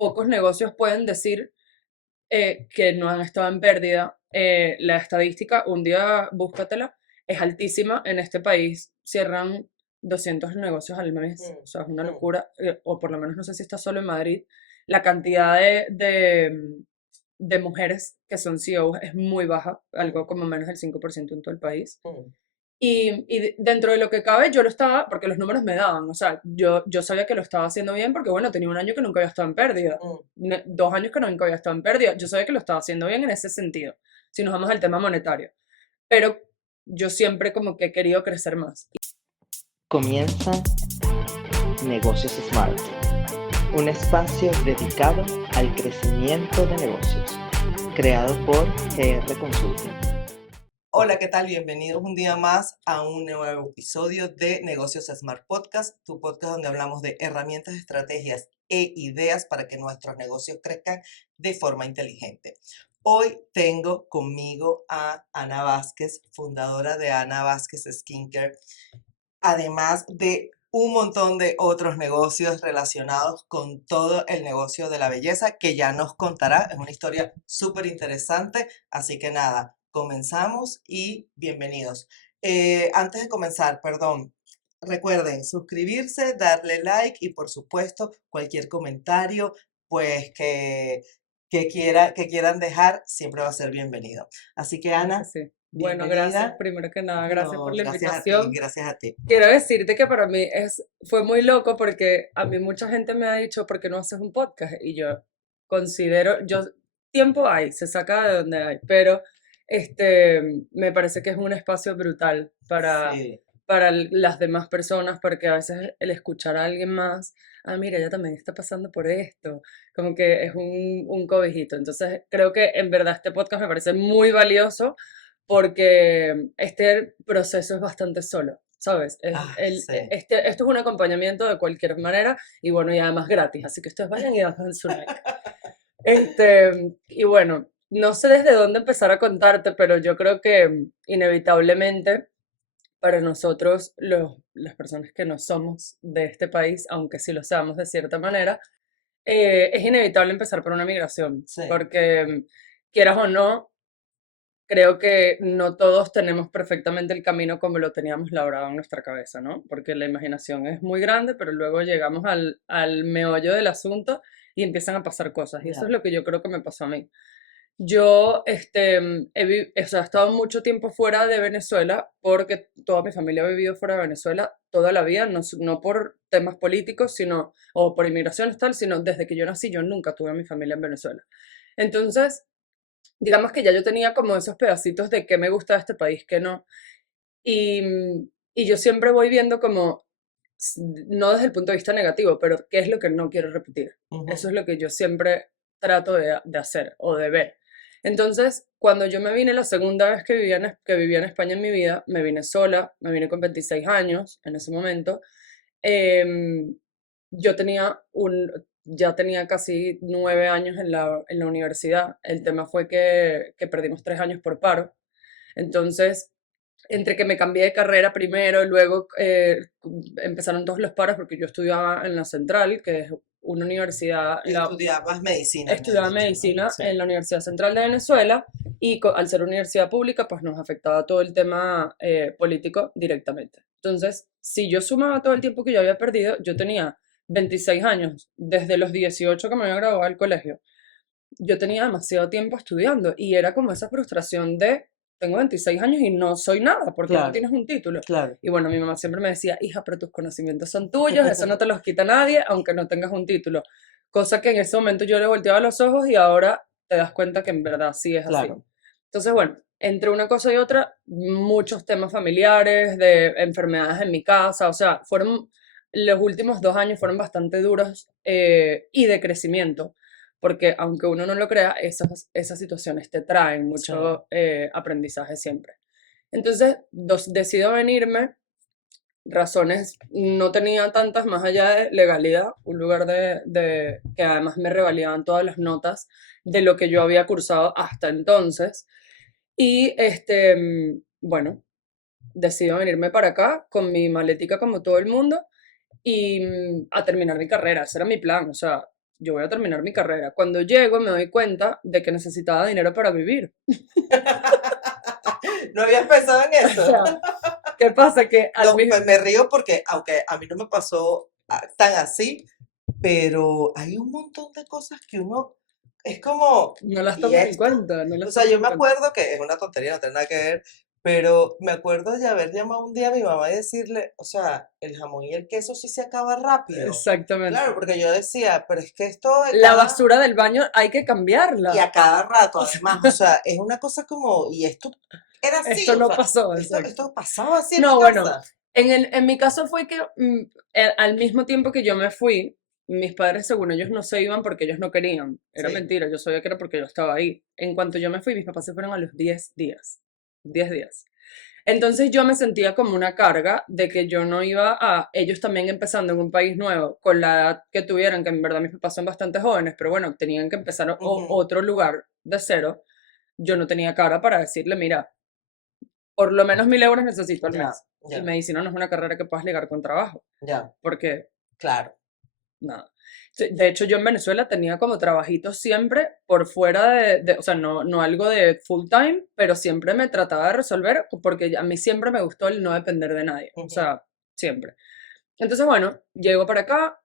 pocos negocios pueden decir que no han estado en pérdida. La estadística, un día búscatela, es altísima. En este país cierran 200 negocios al mes, o sea, es una locura, o por lo menos no sé si está solo en Madrid. La cantidad de mujeres que son CEOs es muy baja, algo como menos del 5% en todo el país. Y dentro de lo que cabe, yo lo estaba, porque los números me daban, o sea, yo sabía que lo estaba haciendo bien porque, bueno, tenía un año que nunca había estado en pérdida, 2 años que nunca había estado en pérdida, yo sabía que lo estaba haciendo bien en ese sentido, si nos vamos al tema monetario, pero yo siempre como que he querido crecer más. Comienza Negocios Smart, un espacio dedicado al crecimiento de negocios, creado por GR Consulting. Hola, ¿qué tal? Bienvenidos un día más a un nuevo episodio de Negocios Smart Podcast, tu podcast donde hablamos de herramientas, estrategias e ideas para que nuestros negocios crezcan de forma inteligente. Hoy tengo conmigo a Ana Vázquez, fundadora de Ana Vázquez Skincare, además de un montón de otros negocios relacionados con todo el negocio de la belleza que ya nos contará. Es una historia súper interesante, así que nada, comenzamos y bienvenidos. Antes de comenzar, perdón, recuerden suscribirse, darle like y por supuesto cualquier comentario pues que quieran dejar siempre va a ser bienvenido. Así que Ana, Sí. Bueno, gracias, bienvenida. primero que nada, gracias No, por la gracias a ti, invitación. gracias a ti. Quiero decirte que para mí fue muy loco porque a mí mucha gente me ha dicho, ¿por qué no haces un podcast? Y yo considero, tiempo hay, se saca de donde hay, pero me parece que es un espacio brutal Sí. para las demás personas, porque a veces el escuchar a alguien más, mira, ella también está pasando por esto, como que es un cobijito. Entonces, creo que en verdad este podcast me parece muy valioso porque este proceso es bastante solo, ¿sabes? Sí. Esto es un acompañamiento de cualquier manera y bueno, y además gratis, así que ustedes vayan y hagan su like. Y bueno, no sé desde dónde empezar a contarte, pero yo creo que inevitablemente para nosotros, las personas que no somos de este país, aunque sí lo seamos de cierta manera, es inevitable empezar por una migración, Sí. porque quieras o no, creo que no todos tenemos perfectamente el camino como lo teníamos labrado en nuestra cabeza, ¿no? Porque la imaginación es muy grande, pero luego llegamos al meollo del asunto y empiezan a pasar cosas. Y eso es lo que yo creo que me pasó a mí. Yo o sea, he estado mucho tiempo fuera de Venezuela porque toda mi familia ha vivido fuera de Venezuela toda la vida, no por temas políticos, o por inmigración tal, sino desde que yo nací, yo nunca tuve a mi familia en Venezuela. Entonces, digamos que ya yo tenía como esos pedacitos de qué me gusta de este país, qué no. Y, y yo siempre voy viendo como, no desde el punto de vista negativo, pero qué es lo que no quiero repetir. Eso es lo que yo siempre trato de hacer o de ver. Entonces, cuando yo me vine la segunda vez que vivía en España en mi vida, me vine sola, me vine con 26 años en ese momento. em, yo ya tenía casi 9 años en la universidad. El tema fue que perdimos 3 años por paro. Entonces, entre que me cambié de carrera primero, luego empezaron todos los paros porque yo estudiaba en la Central, que es una universidad, Estudiabas medicina, me has estudiaba dicho, ¿no? medicina Sí. en la Universidad Central de Venezuela y al ser universidad pública, pues nos afectaba todo el tema político directamente. Entonces, si yo sumaba todo el tiempo que yo había perdido, yo tenía 26 años, desde los 18 que me había graduado del colegio, yo tenía demasiado tiempo estudiando y era como esa frustración de, tengo 26 años y no soy nada, porque no Claro, tienes un título. claro. Y bueno, mi mamá siempre me decía, hija, pero tus conocimientos son tuyos, eso no te los quita nadie, aunque no tengas un título. Cosa que en ese momento yo le volteaba los ojos y ahora te das cuenta que en verdad sí es así. Claro. Entonces, bueno, entre una cosa y otra, muchos temas familiares, de enfermedades en mi casa, o sea, los últimos 2 años fueron bastante duros y de crecimiento porque aunque uno no lo crea, esas situaciones te traen Sí. mucho aprendizaje siempre. Entonces, decido venirme, razones no tenía tantas más allá de legalidad, un lugar que además me revalidaban todas las notas de lo que yo había cursado hasta entonces. Y bueno, decido venirme para acá con mi maletica como todo el mundo y a terminar mi carrera. Ese era mi plan, o sea, yo voy a terminar mi carrera. Cuando llego me doy cuenta de que necesitaba dinero para vivir. ¿No habías pensado en O eso? sea, ¿qué pasa? Que al No, mismo... me río porque, aunque a mí no me pasó tan así, pero hay un montón de cosas que uno es como, No las ¿y tomas en esto? cuenta, no O las sea, tomas yo en me cuenta. acuerdo que es una tontería, no tiene nada que ver, pero me acuerdo de haber llamado un día a mi mamá y decirle, o sea, el jamón y el queso sí se acaba rápido. Claro, Exactamente. porque yo decía, pero es que esto de La cada, basura del baño hay que y cambiarla. a cada rato O sea, además, o sea, es una cosa como, y esto era así, esto o no sea, pasó, exacto. esto pasaba así en mi No, bueno, casa. en mi caso fue que al mismo tiempo que yo me fui, mis padres, según ellos, no se iban porque ellos no querían. Era Sí. mentira, yo sabía que era porque yo estaba ahí. En cuanto yo me fui, mis papás se fueron a los 10 días. 10 días. Entonces yo me sentía como una carga de que yo no iba a, ellos también empezando en un país nuevo, con la edad que tuvieran, que en verdad mis papás son bastante jóvenes, pero bueno, tenían que empezar Ujú. otro lugar de cero. Yo no tenía cara para decirle, mira, por lo menos 1.000 euros necesito al Ya, mes. Y ya, medicina no es una carrera que puedas ligar con trabajo, ya, porque claro. nada. Sí, de hecho, yo en Venezuela tenía como trabajitos siempre por fuera o sea, no algo de full time, pero siempre me trataba de resolver porque a mí siempre me gustó el no depender de nadie. O Ujú. sea, siempre. Entonces, bueno, llego para acá,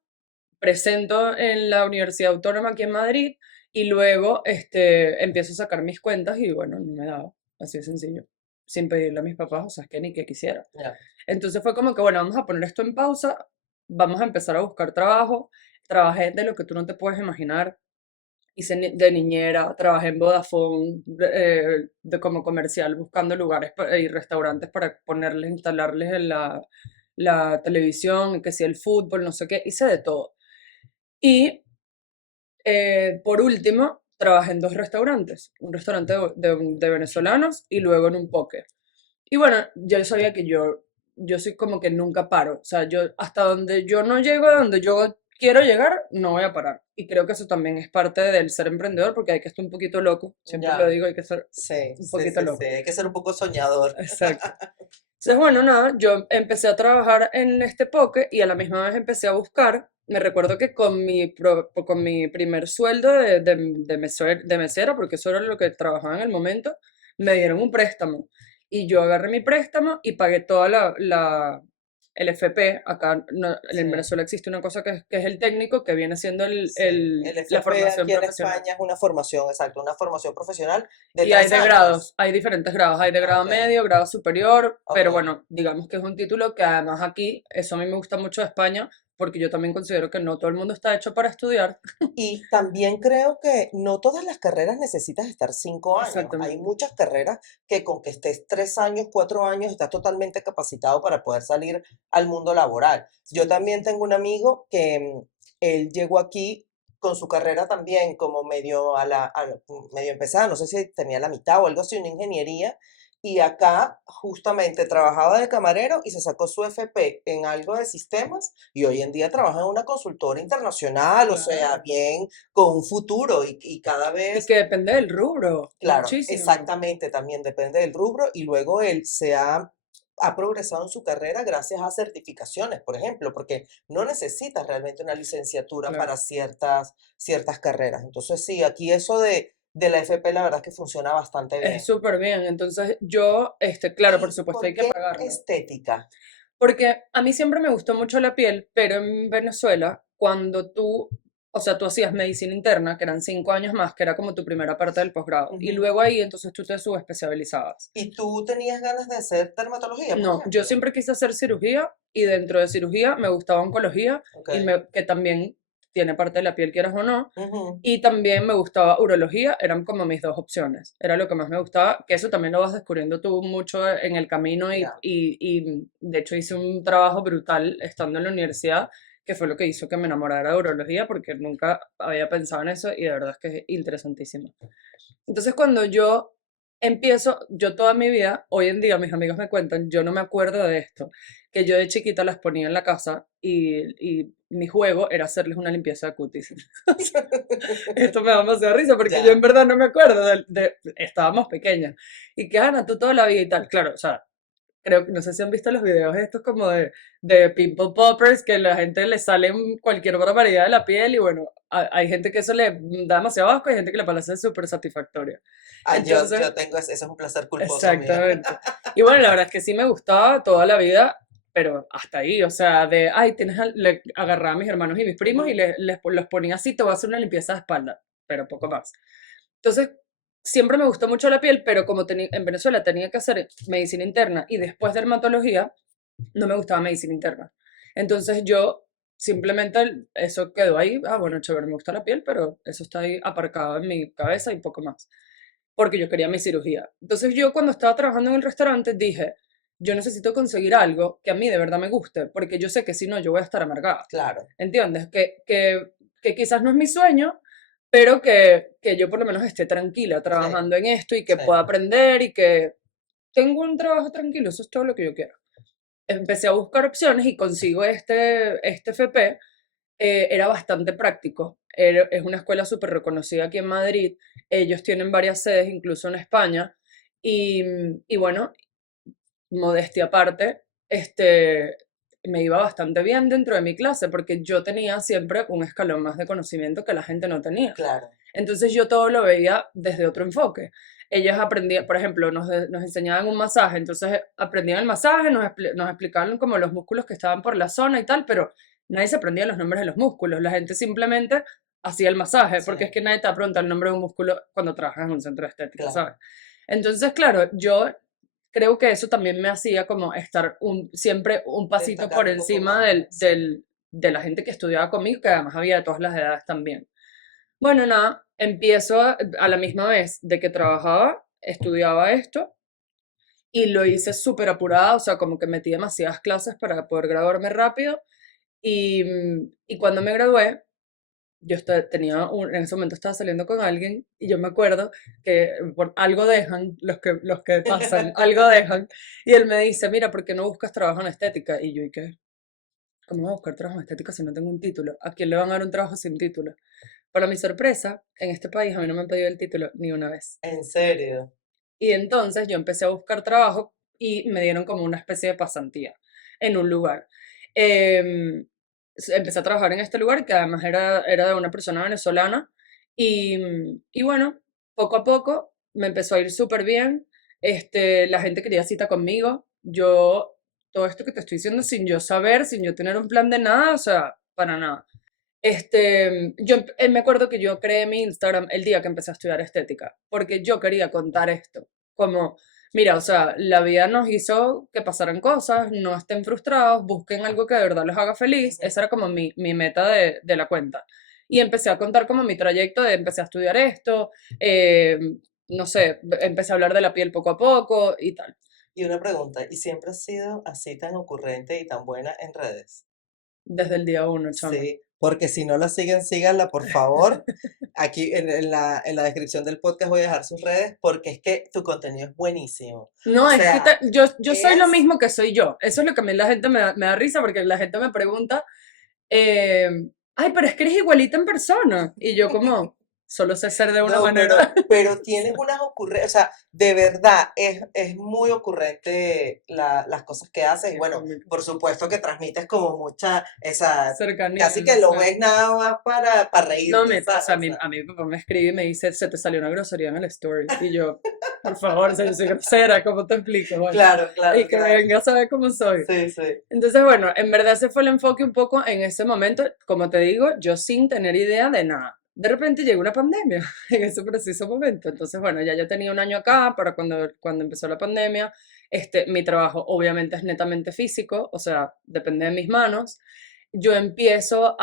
presento en la Universidad Autónoma aquí en Madrid y luego empiezo a sacar mis cuentas y bueno, no me daba. Así de sencillo. Sin pedirle a mis papás, o sea, es que ni que quisiera. Ya. Entonces fue como que, bueno, vamos a poner esto en pausa, vamos a empezar a buscar trabajo. Trabajé de lo que tú no te puedes imaginar. Hice de niñera, trabajé en Vodafone, como comercial, buscando lugares y restaurantes para ponerles, instalarles en la televisión, que si el fútbol, no sé qué, hice de todo. Y por último, trabajé en 2 restaurantes, un restaurante de venezolanos y luego en un poke. Y bueno, yo sabía que yo soy como que nunca paro. O sea, yo hasta donde yo no llego, a donde yo quiero llegar, no voy a parar. Y creo que eso también es parte del ser emprendedor, porque hay que estar un poquito loco. Siempre lo Ya. digo, hay que ser Sí, un sí, poquito sí, sí. loco. Hay que ser un poco soñador. Exacto. Entonces, bueno, nada, yo empecé a trabajar en este poke y a la misma vez empecé a buscar. Me recuerdo que con mi primer sueldo de mesera, porque eso era lo que trabajaba en el momento, me dieron un préstamo. Y yo agarré mi préstamo y pagué toda el FP. Acá en Sí, Venezuela existe una cosa que es el técnico, que viene siendo sí. El la FP formación aquí en profesional. España es una formación, exacto, una formación profesional de Y hay tres de años. grados, hay diferentes grados, hay de Ah, grado ok, medio, grado superior, ok. pero bueno, digamos que es un título que además aquí, eso a mí me gusta mucho de España, porque yo también considero que no todo el mundo está hecho para estudiar. Y también creo que no todas las carreras necesitas estar 5 años. Hay Exactamente. muchas carreras que con que estés 3 años, 4 años, estás totalmente capacitado para poder salir al mundo laboral. Yo Sí. también tengo un amigo que él llegó aquí con su carrera también como medio medio empezada, no sé si tenía la mitad o algo así, una ingeniería. Y acá justamente trabajaba de camarero y se sacó su FP en algo de sistemas y hoy en día trabaja en una consultora internacional, o sea, Claro. bien, con un futuro y cada Y vez, que depende del rubro, claro, muchísimo. exactamente, también depende del rubro y luego él ha progresado en su carrera gracias a certificaciones, por ejemplo, porque no necesitas realmente una licenciatura Claro. para ciertas carreras. Entonces, sí, aquí eso de la FP la verdad es que funciona bastante Es bien. súper bien. Entonces yo, claro, por ¿Y supuesto por hay que qué pagarlo. estética? Porque a mí siempre me gustó mucho la piel, pero en Venezuela, cuando tú, o sea, tú hacías medicina interna, que eran 5 años más, que era como tu primera parte del posgrado, y Ujú. luego ahí entonces tú te subespecializabas. ¿Y tú tenías ganas de hacer dermatología, por No, yo ejemplo? siempre quise hacer cirugía y dentro de cirugía me gustaba oncología Ok. que también tiene parte de la piel, quieras o no, Ujú. y también me gustaba urología, eran como mis 2 opciones, era lo que más me gustaba, que eso también lo vas descubriendo tú mucho en el camino Ya. y de hecho hice un trabajo brutal estando en la universidad, que fue lo que hizo que me enamorara de urología, porque nunca había pensado en eso y de verdad es que es interesantísimo. Entonces cuando yo toda mi vida, hoy en día mis amigos me cuentan, yo no me acuerdo de esto, que yo de chiquita las ponía en la casa y mi juego era hacerles una limpieza de cutis. Esto me da demasiada risa porque yo en Ya. verdad no me acuerdo estábamos pequeñas. Y que Ana, tú toda la vida y tal, claro, o sea, creo que no sé si han visto los videos estos como de pimple poppers, que a la gente le salen cualquier barbaridad de la piel y bueno, hay gente que eso le da demasiado asco, hay gente que le parece súper satisfactorio. Ah, Entonces, yo tengo, eso es un placer culposo mío. exactamente. Y bueno, la verdad es que sí me gustaba toda la vida, pero hasta ahí, o sea, le agarraba a mis hermanos y mis primos y Ujú. los ponía así, te voy a hacer una limpieza de espalda, pero poco más. Entonces, siempre me gustó mucho la piel, pero como en Venezuela tenía que hacer medicina interna y después dermatología, no me gustaba medicina interna. Entonces yo simplemente eso quedó ahí, ah, bueno, chévere, me gusta la piel, pero eso está ahí aparcado en mi cabeza y poco más, porque yo quería mi cirugía. Entonces yo cuando estaba trabajando en el restaurante dije, yo necesito conseguir algo que a mí de verdad me guste, porque yo sé que si no, yo voy a estar amargada. Claro, ¿Entiendes? Que quizás no es mi sueño, pero que yo por lo menos esté tranquila sí, trabajando en esto y que sí, pueda aprender y que tengo un trabajo tranquilo, eso es todo lo que yo quiero. Empecé a buscar opciones y consigo este FP, era bastante práctico. Es una escuela súper reconocida aquí en Madrid, ellos tienen varias sedes, incluso en España, y bueno, modestia aparte, me iba bastante bien dentro de mi clase porque yo tenía siempre un escalón más de conocimiento que la gente no tenía. claro, Entonces yo todo lo veía desde otro enfoque. Ellos aprendían, por ejemplo, nos enseñaban un masaje, entonces aprendían el masaje, nos explicaban como los músculos que estaban por la zona y tal, pero nadie se aprendía los nombres de los músculos, la gente simplemente hacía el masaje, sí, porque es que nadie te pregunta el nombre de un músculo cuando trabajas en un centro de estética, claro. ¿sabes? Entonces, claro, yo creo que eso también me hacía como estar siempre un pasito por Destacar un poco encima más, sí. de la gente que estudiaba conmigo, que además había de todas las edades también. Bueno, nada, empiezo a la misma vez de que trabajaba, estudiaba esto y lo hice súper apurada, o sea, como que metí demasiadas clases para poder graduarme rápido y cuando me gradué, en ese momento estaba saliendo con alguien y yo me acuerdo que por algo dejan, los que pasan, algo dejan, y él me dice, mira, ¿por qué no buscas trabajo en estética? Y yo, ¿y qué? ¿Cómo voy a buscar trabajo en estética si no tengo un título? ¿A quién le van a dar un trabajo sin título? Para mi sorpresa, en este país a mí no me han pedido el título ni una vez. En serio, Y entonces yo empecé a buscar trabajo y me dieron como una especie de pasantía en un lugar. Em, Empecé a trabajar en este lugar que además era de una persona venezolana y bueno, poco a poco me empezó a ir súper bien. La gente quería cita conmigo. Todo esto que te estoy diciendo sin yo saber, sin yo tener un plan de nada, o sea, para nada. Me acuerdo que yo creé mi Instagram el día que empecé a estudiar estética, porque yo quería contar esto, como, mira, o sea, la vida nos hizo que pasaran cosas, no estén frustrados, busquen algo que de verdad los haga feliz, ujú, esa era como mi meta de la cuenta. Y empecé a contar como mi trayecto de empecé a estudiar esto, eh, no sé, empecé a hablar de la piel poco a poco y tal, y una pregunta, ¿y siempre has sido así tan ocurrente y tan buena en redes? desde el día uno, chama. Sí, porque si no la siguen, síganla, por favor. Aquí en la descripción del podcast voy a dejar sus redes porque es que tu contenido es buenísimo. O No, es que sea, yo soy lo es mismo que soy yo. Eso es lo que a mí la gente me da risa porque la gente me pregunta, eh, ay, pero es que eres igualita en persona. Y yo como, solo sé ser de una No, manera. pero tienes unas ocurrencias, o sea, de verdad, es muy ocurrente las cosas que haces y bueno, por supuesto que transmites como mucha, esa, Cercanía, casi no que lo sé. ves nada más para No, reírte, o ¿sabes? sea, O sea, a mí mi papá me escribe y me dice, se te salió una grosería en el story. Y yo, por favor, o sea, yo soy grosera, ¿cómo te explico? Bueno, claro, y claro, que claro. venga a saber cómo soy. Sí, sí. Entonces, bueno, en verdad ese fue el enfoque un poco en ese momento, como te digo, yo sin tener idea de nada. De repente llegó una pandemia en ese preciso momento. Entonces, bueno, ya yo tenía un año acá para cuando empezó la pandemia. Mi trabajo obviamente es netamente físico, o sea, depende de mis manos. Yo empiezo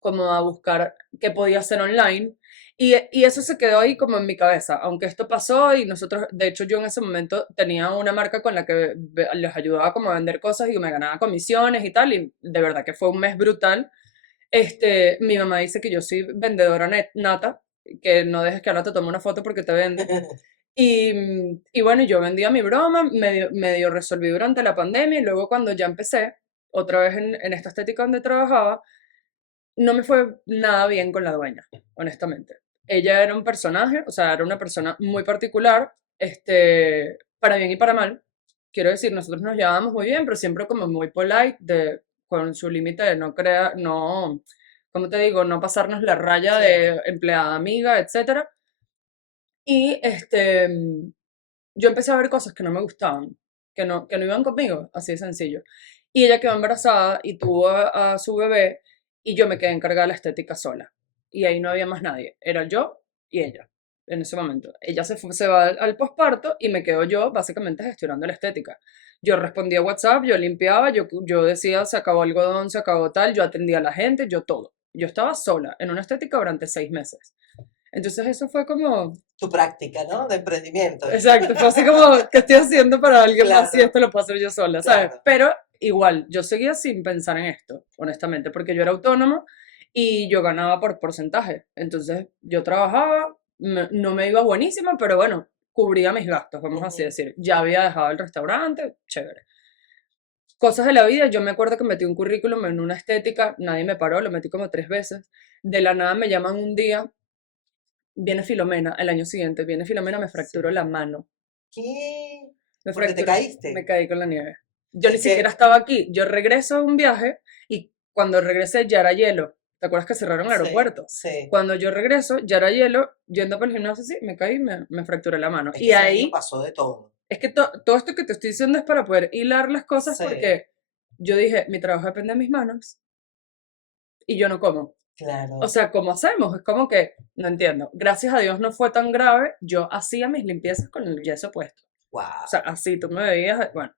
como a buscar qué podía hacer online y eso se quedó ahí como en mi cabeza, aunque esto pasó y nosotros, de hecho yo en ese momento tenía una marca con la que les ayudaba como a vender cosas y me ganaba comisiones y tal, y de verdad que fue un mes brutal. Mi mamá dice que yo soy vendedora nata, que no dejes que ahora te tome una foto porque te vende. Y bueno, yo vendía mi broma, medio resolví durante la pandemia y luego cuando ya empecé, otra vez en esta estética donde trabajaba, no me fue nada bien con la dueña, honestamente. Ella era un personaje, o sea, era una persona muy particular, para bien y para mal. quiero decir, nosotros nos llevábamos muy bien, pero siempre como muy polite, con su límite de no, ¿cómo te digo? No pasarnos la raya Sí. de empleada amiga, etcétera. Y yo empecé a ver cosas que no me gustaban, que no iban conmigo, así de sencillo. Y ella quedó embarazada y tuvo a su bebé y yo me quedé encargada de la estética sola. Y ahí no había más nadie, era yo y ella en ese momento. Ella se va al posparto y me quedo yo básicamente gestionando la estética. Yo respondía a WhatsApp, yo limpiaba, yo decía se acabó algodón, se acabó tal, yo atendía a la gente, yo todo. Yo estaba sola en una estética durante 6 meses. Entonces eso fue como, Tu práctica, ¿no? De emprendimiento. exacto, fue así como, ¿qué estoy haciendo para alguien más si Claro. esto lo puedo hacer yo sola, ¿sabes? Claro. Pero igual, yo seguía sin pensar en esto, honestamente, porque yo era autónoma y yo ganaba por porcentaje. Entonces yo trabajaba, no me iba buenísima, pero bueno, cubría mis gastos, vamos así Ujú. decir. Ya había dejado el restaurante, chévere. Cosas de la vida, yo me acuerdo que metí un currículum en una estética, nadie me paró, lo metí como 3 veces. De la nada me llaman un día, viene Filomena, el año siguiente, viene Filomena, me Sí. fracturó la mano. ¿Qué? Me Porque te fracturó, caíste. me caí con la nieve. Yo ni Es siquiera que, estaba aquí. Yo regreso a un viaje y cuando regresé ya era hielo. ¿Te acuerdas que cerraron el sí, aeropuerto? sí. Cuando yo regreso ya era hielo, yendo por el gimnasio, sí, me caí y me fracturé la mano. Es Y que ese año ahí, pasó de todo. es que todo esto que te estoy diciendo es para poder hilar las cosas Sí, porque yo dije, mi trabajo depende de mis manos y yo no como. O claro. sea, ¿cómo hacemos? Es como que, no entiendo. Gracias a Dios no fue tan grave. Yo hacía mis limpiezas con el yeso puesto. Wow. O sea, así tú me veías, bueno.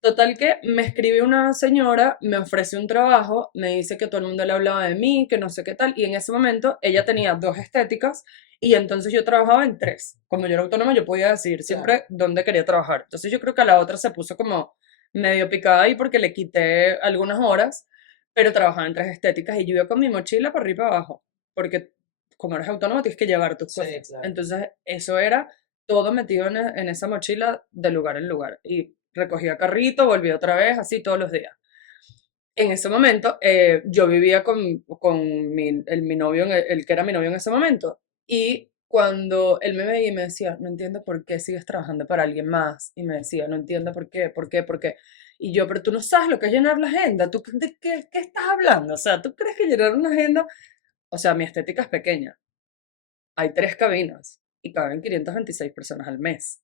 Total que me escribe una señora, me ofrece un trabajo, me dice que todo el mundo le hablaba de mí, que no sé qué tal, y en ese momento ella tenía 2 estéticas y entonces yo trabajaba en 3. Como yo era autónoma, yo podía decir siempre Claro. dónde quería trabajar. Entonces yo creo que a la otra se puso como medio picada ahí porque le quité algunas horas, pero trabajaba en 3 estéticas y yo iba con mi mochila para arriba y para abajo, porque como eres autónoma tienes que llevar tus Sí, cosas. claro. Entonces eso era todo metido en esa mochila de lugar en lugar. Y recogía carrito, volvía otra vez, así todos los días. En ese momento, yo vivía con mi novio, el que era mi novio en ese momento. Y cuando él me veía y me decía, no entiendo por qué sigues trabajando para alguien más. Y me decía, no entiendo por qué. Y yo, pero tú no sabes lo que es llenar la agenda. ¿Tú de qué estás hablando? O sea, ¿tú crees que llenar una agenda? O sea, mi estética es pequeña. Hay 3 cabinas y caben 526 personas al mes.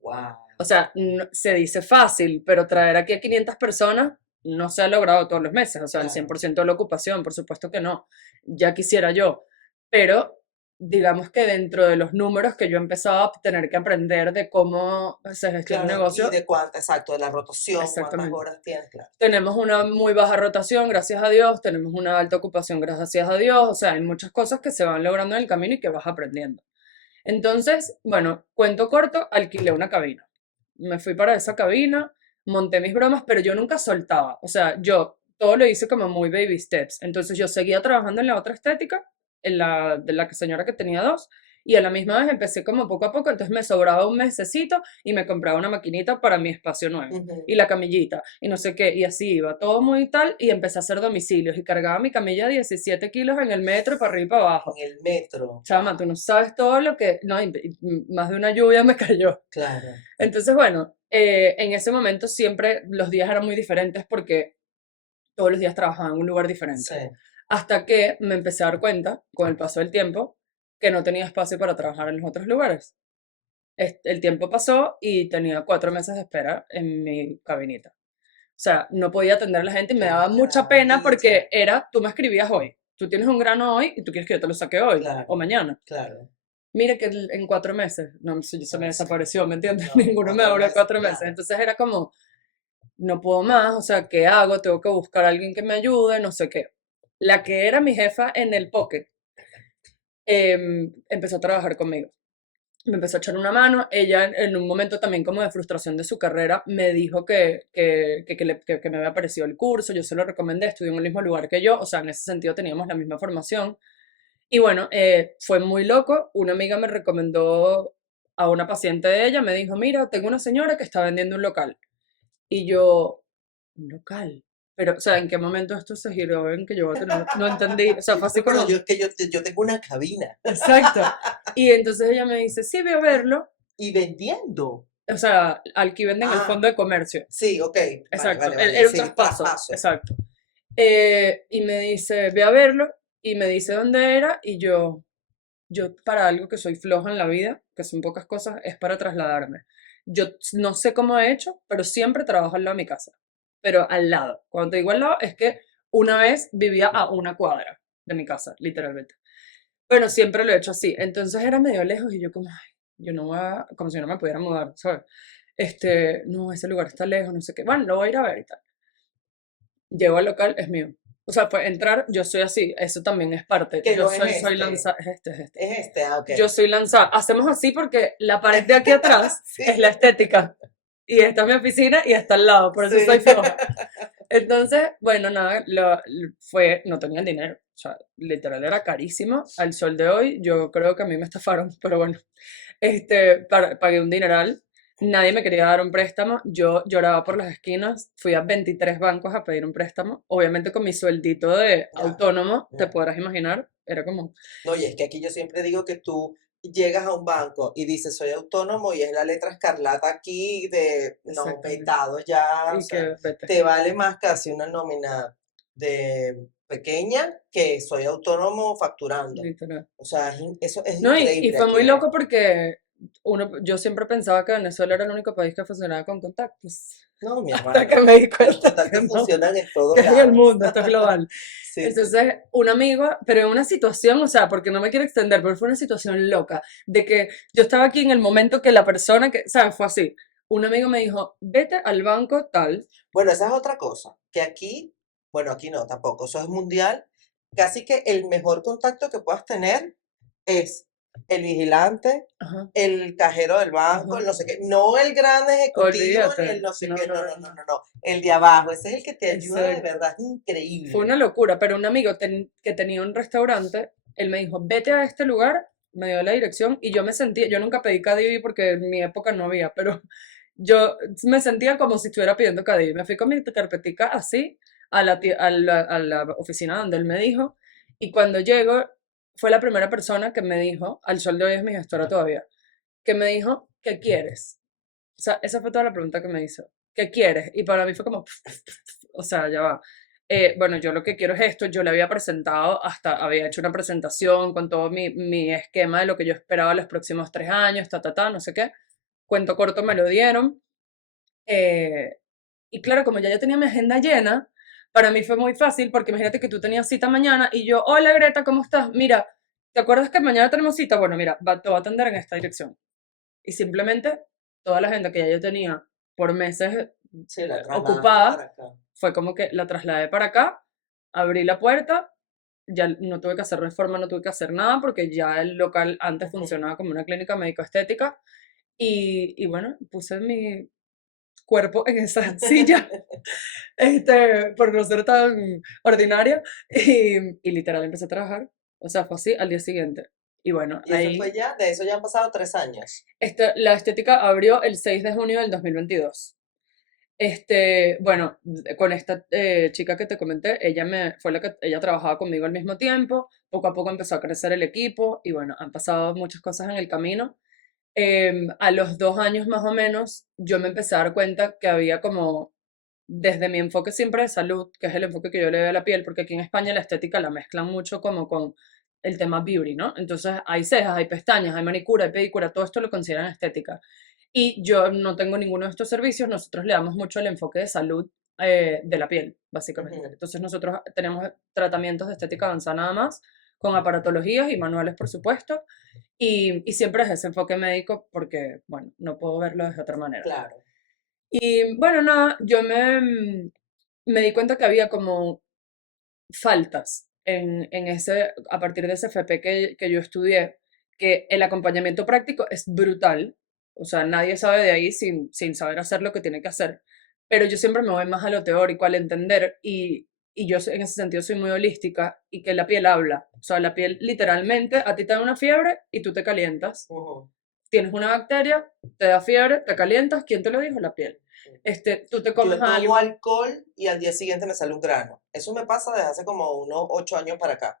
Wow. O sea, se dice fácil, pero traer aquí a 500 personas no se ha logrado todos los meses. O sea, el Claro. 100% de la ocupación, por supuesto que no. Ya quisiera yo. Pero digamos que dentro de los números que yo empezaba a tener que aprender de cómo se gestiona un Claro. Y negocio, de cuánta, exacto, de la rotación, cuántas exactamente. horas tienes, claro. Tenemos una muy baja rotación, gracias a Dios. Tenemos una alta ocupación, gracias a Dios. O sea, hay muchas cosas que se van logrando en el camino y que vas aprendiendo. Entonces, bueno, cuento corto, alquilé una cabina. Me fui para esa cabina, monté mis bromas, pero yo nunca soltaba. O sea, yo todo lo hice como muy baby steps. Entonces yo seguía trabajando en la otra estética, de la señora que tenía 2, y a la misma vez empecé como poco a poco, entonces me sobraba un mesecito y me compraba una maquinita para mi espacio nuevo. Ujú. Y la camillita, y no sé qué, y así iba, todo muy tal, y empecé a hacer domicilios, y cargaba mi camilla 17 kilos en el metro para arriba y para abajo. En el metro. Chama, tú no sabes todo lo que... No, más de una lluvia me cayó. Claro. Entonces, bueno, en ese momento siempre los días eran muy diferentes porque todos los días trabajaba en un lugar diferente. Sí. Hasta que me empecé a dar cuenta, con el paso del tiempo, que no tenía espacio para trabajar en los otros lugares. El tiempo pasó y tenía 4 meses de espera en mi cabinita. O sea, no podía atender a la gente y me Qué daba mucha pena maravilla. porque tú me escribías hoy. Tú tienes un grano hoy y tú quieres que yo te lo saque hoy Claro. o mañana. Claro. Mire que en 4 meses, no, se me No, sí. desapareció, ¿me entiendes? No, Ninguno me 4 duró meses, 4 meses. claro. Entonces era como, no puedo más, o sea, ¿qué hago? Tengo que buscar a alguien que me ayude, no sé qué. La que era mi jefa en el pocket, empezó a trabajar conmigo. Me empezó a echar una mano. Ella, en un momento también como de frustración de su carrera, me dijo que me había parecido el curso. Yo se lo recomendé, estudió en el mismo lugar que yo. O sea, en ese sentido teníamos la misma formación. Y bueno, fue muy loco. Una amiga me recomendó a una paciente de ella. Me dijo, mira, tengo una señora que está vendiendo un local. Y yo, ¿un local? Pero, o sea, ¿en qué momento esto se giró en que yo voy a tener? No entendí. O sea, fue así No, pero como... yo, es que yo tengo una cabina Exacto. Y entonces ella me dice, sí, voy a verlo. y vendiendo. o sea, aquí venden el Ah, fondo de comercio. sí, ok. Vale, Exacto, vale, vale. era un Sí, el traspaso, traspaso. exacto. Y me dice, ve a verlo, y me dice dónde era, y yo para algo que soy floja en la vida, que son pocas cosas, es para trasladarme. Yo no sé cómo he hecho, pero siempre trabajo al lado de mi casa. Pero al lado. Cuando te digo al lado, es que una vez vivía a una cuadra de mi casa, literalmente. Bueno, siempre lo he hecho así. Entonces era medio lejos y yo como, ay, yo no voy a, como si no me pudiera mudar, ¿sabes? No, ese lugar está lejos, no sé qué. Bueno, lo voy a ir a ver y tal. Llego al local, es mío. O sea, pues entrar, yo soy así, eso también es parte. Que Yo no es soy este. lanzada, es este. Es este, ah, ok. Yo soy lanzada. Hacemos así porque la pared de aquí atrás Sí, es la estética. Y esta es mi oficina y está al lado, por eso soy sí. floja. Entonces, bueno, nada, no tenía el dinero. O sea, literal era carísimo. Al sol de hoy, yo creo que a mí me estafaron, pero bueno, pagué un dineral. Nadie me quería dar un préstamo. Yo lloraba por las esquinas. Fui a 23 bancos a pedir un préstamo. Obviamente con mi sueldito de Ya, autónomo, te ya. podrás imaginar. Era como, No, y es que aquí yo siempre digo que tú llegas a un banco y dices soy autónomo y es la letra escarlata aquí de no exactamente. vetado ya, o Y sea, que vete, te vale más casi una nómina de pequeña que soy autónomo facturando. literal. O sea, eso es No, y increíble fue aquí, muy ¿eh? loco porque yo siempre pensaba que Venezuela era el único país que funcionaba con contactos. No, mi Hasta hermana, que me di los cuenta que contactos no, funcionan en que todos es en el lados. mundo, esto es global. Sí, sí, sí. Entonces, un amigo, pero en una situación, o sea, porque no me quiero extender, pero fue una situación loca, de que yo estaba aquí en el momento que la persona que, ¿sabes? Fue así. Un amigo me dijo, vete al banco tal. Bueno, esa es otra cosa, que aquí, bueno, aquí no tampoco, eso es mundial, casi que el mejor contacto que puedas tener es el vigilante, Ajá, el cajero del banco, el ajá. no sé qué, no el gran ejecutivo ni el Olvídate. no sé No, qué, no, no, no, no, no. no, no, el de abajo, ese es el que te ayuda de Exacto. verdad, es Fue increíble. una locura, pero un amigo que tenía un restaurante, él me dijo, vete a este lugar, me dio la dirección y yo me sentía, yo nunca pedí Cadivi porque en mi época no había, pero yo me sentía como si estuviera pidiendo Cadivi. Me fui con mi carpetica así a la oficina donde él me dijo y cuando llego fue la primera persona que me dijo, al sol de hoy es mi gestora todavía, que me dijo, ¿qué quieres? O sea, esa fue toda la pregunta que me hizo. ¿Qué quieres? Y para mí fue como, o sea, ya va. Bueno, yo lo que quiero es esto. Yo le había presentado, hasta había hecho una presentación con todo mi esquema de lo que yo esperaba los próximos 3 años, no sé qué. Cuento corto me lo dieron. eh, y claro, como ya yo tenía mi agenda llena, para mí fue muy fácil porque imagínate que tú tenías cita mañana y yo, hola Greta, ¿cómo estás? Mira, ¿te acuerdas que mañana tenemos cita? Bueno, mira, te voy a atender en esta dirección. Y simplemente toda la agenda que ya yo tenía por meses Sí, la trasladaste para ocupada, acá. fue como que la trasladé para acá, abrí la puerta, ya no tuve que hacer reforma, no tuve que hacer nada porque ya el local antes Ujú. funcionaba como una clínica médico-estética y bueno, puse mi cuerpo en esa silla, por no ser tan ordinaria y literal empecé a trabajar, o sea, fue así al día siguiente. Y bueno, Y eso fue ahí ya, de eso ya han pasado 3 años. la estética abrió el 6 de junio del 2022. Bueno, con esta chica que te comenté, ella trabajaba conmigo al mismo tiempo, poco a poco empezó a crecer el equipo y bueno, han pasado muchas cosas en el camino. A los 2 años más o menos, yo me empecé a dar cuenta que había como, desde mi enfoque siempre de salud, que es el enfoque que yo le doy a la piel, porque aquí en España la estética la mezclan mucho como con el tema beauty, ¿no? Entonces hay cejas, hay pestañas, hay manicura, hay pedicura, todo esto lo consideran estética. Y yo no tengo ninguno de estos servicios, nosotros le damos mucho el enfoque de salud de la piel, básicamente. Ujú. Entonces nosotros tenemos tratamientos de estética avanzada nada más, con aparatologías y manuales, por supuesto, y siempre es ese enfoque médico porque, bueno, no puedo verlo de otra manera. Claro. Y bueno, nada, yo me di cuenta que había como faltas a partir de ese FP que yo estudié, que el acompañamiento práctico es brutal, o sea, nadie sabe de ahí sin saber hacer lo que tiene que hacer, pero yo siempre me voy más a lo teórico, al entender, y yo en ese sentido soy muy holística, y que la piel habla, o sea, la piel literalmente, a ti te da una fiebre y tú te calientas, Ujú. tienes una bacteria, te da fiebre, te calientas, ¿quién te lo dijo? La piel. Tú te comes Yo tomo algo. alcohol y al día siguiente me sale un grano. Eso me pasa desde hace como unos 8 años para acá.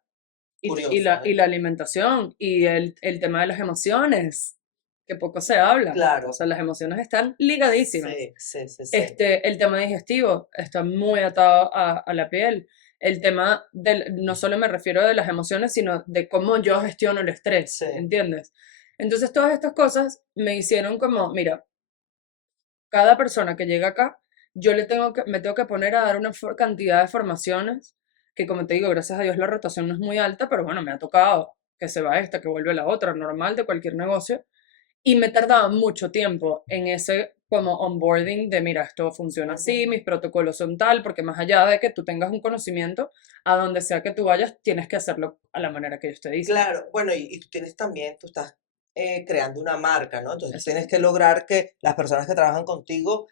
Y Curioso, la, y ¿eh? la alimentación y el tema de las emociones. que poco se habla. O Claro. sea, las emociones están ligadísimas. Sí. El tema digestivo está muy atado a la piel. El tema no solo me refiero de las emociones, sino de cómo yo gestiono el estrés, Sí. ¿entiendes? Entonces todas estas cosas me hicieron como, mira, cada persona que llega acá, me tengo que poner a dar una cantidad de formaciones, que como te digo, gracias a Dios la rotación no es muy alta, pero bueno, me ha tocado que se va esta, que vuelve la otra, normal de cualquier negocio. Y me tardaba mucho tiempo en ese como onboarding de, mira, esto funciona así, mis protocolos son tal, porque más allá de que tú tengas un conocimiento, a donde sea que tú vayas, tienes que hacerlo a la manera que ellos te dicen. Claro, bueno, y tú tienes también, tú estás creando una marca, ¿no? Entonces Exacto. tienes que lograr que las personas que trabajan contigo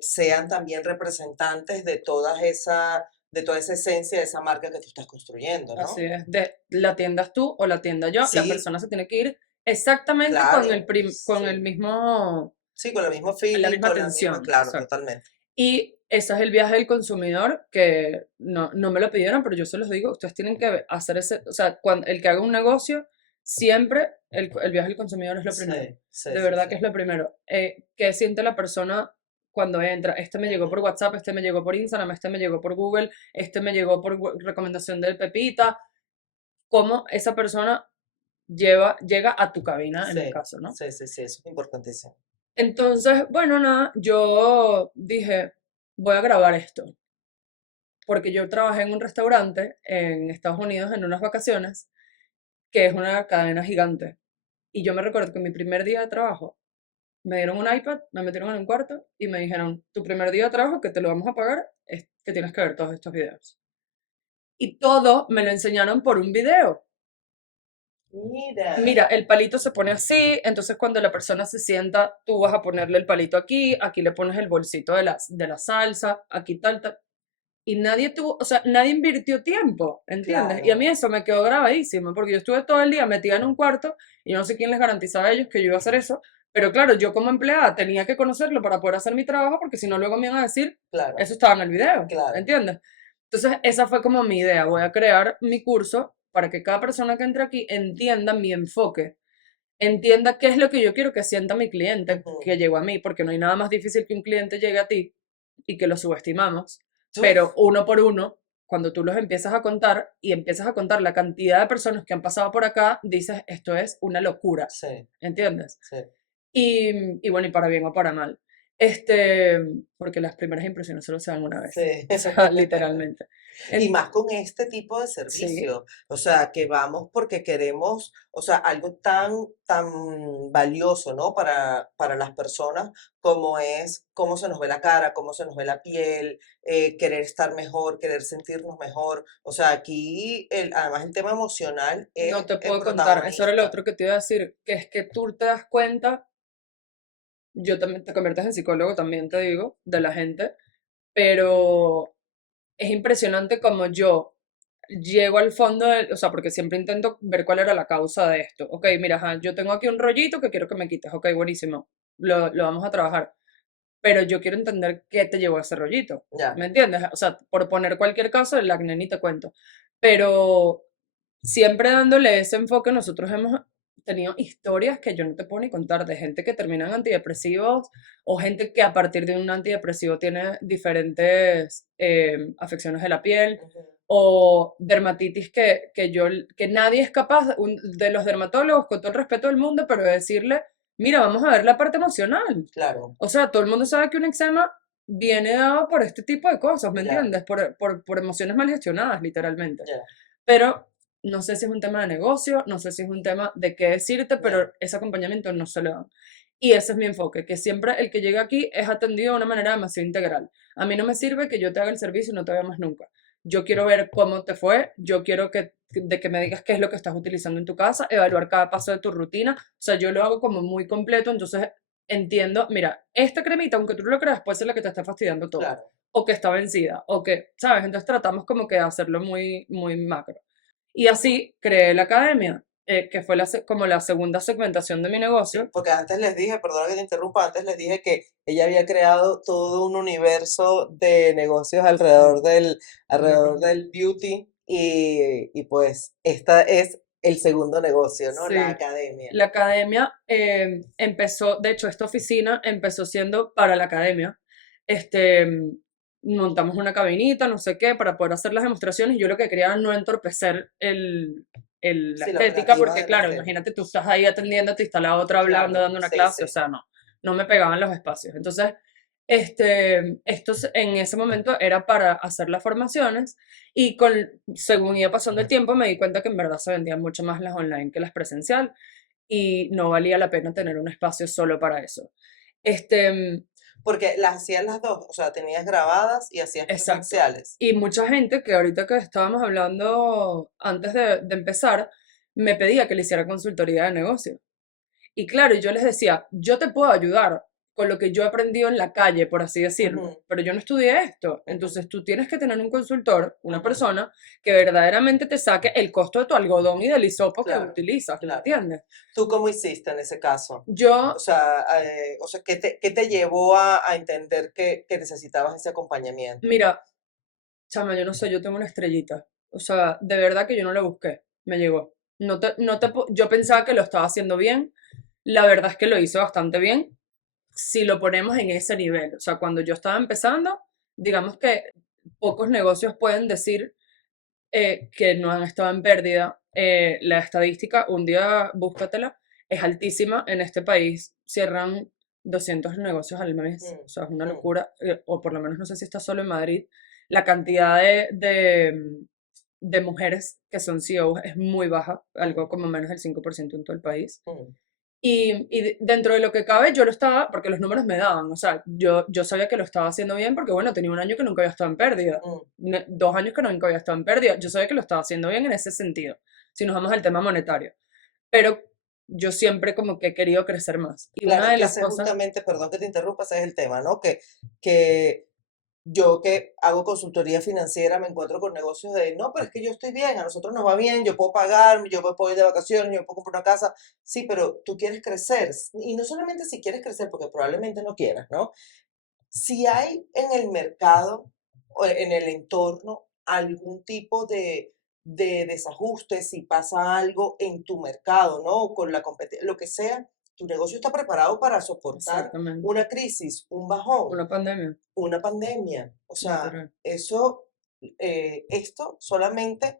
sean también representantes de toda esa esencia de esa marca que tú estás construyendo, Así ¿no? es, la tiendas tú o la tienda yo, la Sí, persona se tiene que ir exactamente claro, con el sí. mismo, Sí, con el mismo la feeling, misma con la misma, atención. claro, Exacto. totalmente. Y ese es el viaje del consumidor que no me lo pidieron, pero yo se los digo, ustedes tienen que hacer ese, o sea, cuando, el que haga un negocio, siempre el viaje del consumidor es lo primero. De verdad que es lo primero. ¿Qué siente la persona cuando entra? Este me llegó por Ujú. WhatsApp, este me llegó por Instagram, este me llegó por Google, este me llegó por recomendación del Pepita. ¿Cómo esa persona llega a tu cabina, en mi Sí, caso, ¿no? sí, eso es importantísimo. Entonces, bueno, nada, yo dije, voy a grabar esto, porque yo trabajé en un restaurante en Estados Unidos en unas vacaciones, que es una cadena gigante. Y yo me recuerdo que mi primer día de trabajo me dieron un iPad, me metieron en un cuarto y me dijeron, tu primer día de trabajo, que te lo vamos a pagar, es que tienes que ver todos estos videos. Y todo me lo enseñaron por un video. Mira, Mira, el palito se pone así, entonces cuando la persona se sienta, tú vas a ponerle el palito aquí le pones el bolsito de la salsa, aquí tal. Y nadie tuvo, o sea, nadie invirtió tiempo, ¿entiendes? Y a mí claro, eso me quedó grabadísimo, porque yo estuve todo el día metida en un cuarto y yo no sé quién les garantizaba a ellos que yo iba a hacer eso, pero claro, yo como empleada tenía que conocerlo para poder hacer mi trabajo, porque si no luego me iban a decir, claro, eso estaba en el video, claro. ¿entiendes? Entonces esa fue como mi idea, voy a crear mi curso para que cada persona que entre aquí entienda mi enfoque, entienda qué es lo que yo quiero que sienta mi cliente Ujú. que llegó a mí, porque no hay nada más difícil que un cliente llegue a ti y que lo subestimamos, pero Uf, uno por uno, cuando tú los empiezas a contar y empiezas a contar la cantidad de personas que han pasado por acá, dices, esto es una locura, sí, ¿entiendes? sí. Y bueno, y para bien o para mal. Este, porque las primeras impresiones solo se dan una vez, Sí. o sea, literalmente. Y En- más con este tipo de sí, servicio, o sea, que vamos porque queremos, o sea, algo tan valioso, ¿no? Para las personas como es cómo se nos ve la cara, cómo se nos ve la piel, querer estar mejor, querer sentirnos mejor. O sea, aquí además el tema emocional no es te el puedo contar, eso era lo protagonista. otro que te iba a decir, que es que tú te das cuenta, yo también te conviertes en psicólogo, también te digo, de la gente, pero es impresionante como yo llego al fondo, o sea, porque siempre intento ver cuál era la causa de esto. Ok, mira, ajá, yo tengo aquí un rollito que quiero que me quites. Ok, buenísimo, lo vamos a trabajar. Pero yo quiero entender qué te llevó a ese rollito. Ya, ¿Me entiendes? O sea, por poner cualquier caso, el acné ni te cuento. Pero siempre dándole ese enfoque, nosotros hemos tenido historias que yo no te puedo ni contar de gente que termina en antidepresivos o gente que a partir de un antidepresivo tiene diferentes afecciones de la piel ujú, o dermatitis que nadie es capaz, de los dermatólogos, con todo el respeto del mundo, pero de decirle, mira, vamos a ver la parte emocional. claro, O sea, todo el mundo sabe que un eczema viene dado por este tipo de cosas, ¿me ya, entiendes? Por emociones mal gestionadas, literalmente. ya, Pero no sé si es un tema de negocio, no sé si es un tema de qué decirte, ya, pero ese acompañamiento no se le da. Y ese es mi enfoque, que siempre el que llega aquí es atendido de una manera demasiado integral. A mí no me sirve que yo te haga el servicio y no te vea más nunca. Yo quiero ver cómo te fue, yo quiero que me digas qué es lo que estás utilizando en tu casa, evaluar cada paso de tu rutina. O sea, yo lo hago como muy completo, entonces entiendo, mira, esta cremita, aunque tú no lo creas, puede ser la que te está fastidiando todo, claro. o que está vencida, o que, ¿sabes? Entonces tratamos como que de hacerlo muy macro. Y así creé la academia, que fue como la segunda segmentación de mi Sí, negocio. porque antes les dije, perdona que te interrumpa, antes les dije que ella había creado todo un universo de negocios Sí, alrededor lo alrededor correcto. del beauty y pues esta es el segundo negocio, ¿no? La Sí. academia. La academia empezó, de hecho, esta oficina empezó siendo para la academia. Este, montamos una cabinita, no sé qué, para poder hacer las demostraciones. Y yo lo que quería era no entorpecer la Sí, la estética, operativa porque de la claro, academia. imagínate, tú estás ahí atendiendo, te instala otra hablando, Claro, dando una sí, clase, o sí. sea, no me pegaban los espacios. Entonces, en ese momento era para hacer las formaciones y según iba pasando el tiempo me di cuenta que en verdad se vendían mucho más las online que las presencial y no valía la pena tener un espacio solo para eso. Este, Porque las hacías las dos, o sea, tenías grabadas y hacías exacto. presenciales. Y mucha gente que ahorita que estábamos hablando antes de empezar, me pedía que le hiciera consultoría de negocio. Y claro, yo les decía, yo te puedo ayudar con lo que yo he aprendido en la calle, por así decirlo, Ujú, pero yo no estudié esto. ujú, Entonces tú tienes que tener un consultor, una ujú. persona que verdaderamente te saque el costo de tu algodón y del hisopo que Claro, utilizas, ¿me claro. entiendes? ¿Tú cómo hiciste en ese caso? Yo, O sea, qué te llevó a entender que necesitabas ese acompañamiento? mira, chama, yo no sé, yo tengo una estrellita. O sea, de verdad que yo no la busqué, me llegó. Yo pensaba que lo estaba haciendo bien, la verdad es que lo hice bastante bien, si lo ponemos en ese nivel. O sea, cuando yo estaba empezando, digamos que pocos negocios pueden decir que no han estado en pérdida. La estadística, un día búscatela, es altísima. En este país cierran 200 negocios al mes. Mm, O sea, es una mm, locura. O por lo menos no sé si está solo en Madrid. La cantidad de mujeres que son CEOs es muy baja, mm, algo como menos del 5% en todo el país. mm, Y dentro de lo que cabe, yo lo estaba, porque los números me daban, o sea, yo sabía que lo estaba haciendo bien porque, bueno, tenía un año que nunca había estado en pérdida, mm. 2 años que nunca había estado en pérdida, yo sabía que lo estaba haciendo bien en ese sentido, si nos vamos al tema monetario, pero yo siempre como que he querido crecer más. Y Claro, una es de que las ese es cosas, justamente, perdón que te interrumpa, ese es el tema, ¿no? Que yo que hago consultoría financiera me encuentro con negocios de, no, pero es que yo estoy bien, a nosotros nos va bien, yo puedo pagar, yo me puedo ir de vacaciones, yo me puedo comprar una casa. Sí, pero tú quieres crecer. Y no solamente si quieres crecer, porque probablemente no quieras, ¿no? Si hay en el mercado o en el entorno algún tipo de desajuste, si pasa algo en tu mercado, ¿no? Con la competencia, lo que sea, tu negocio está preparado para soportar exactamente, una crisis, un bajón, una pandemia, una pandemia. O sea, literal. eso, esto solamente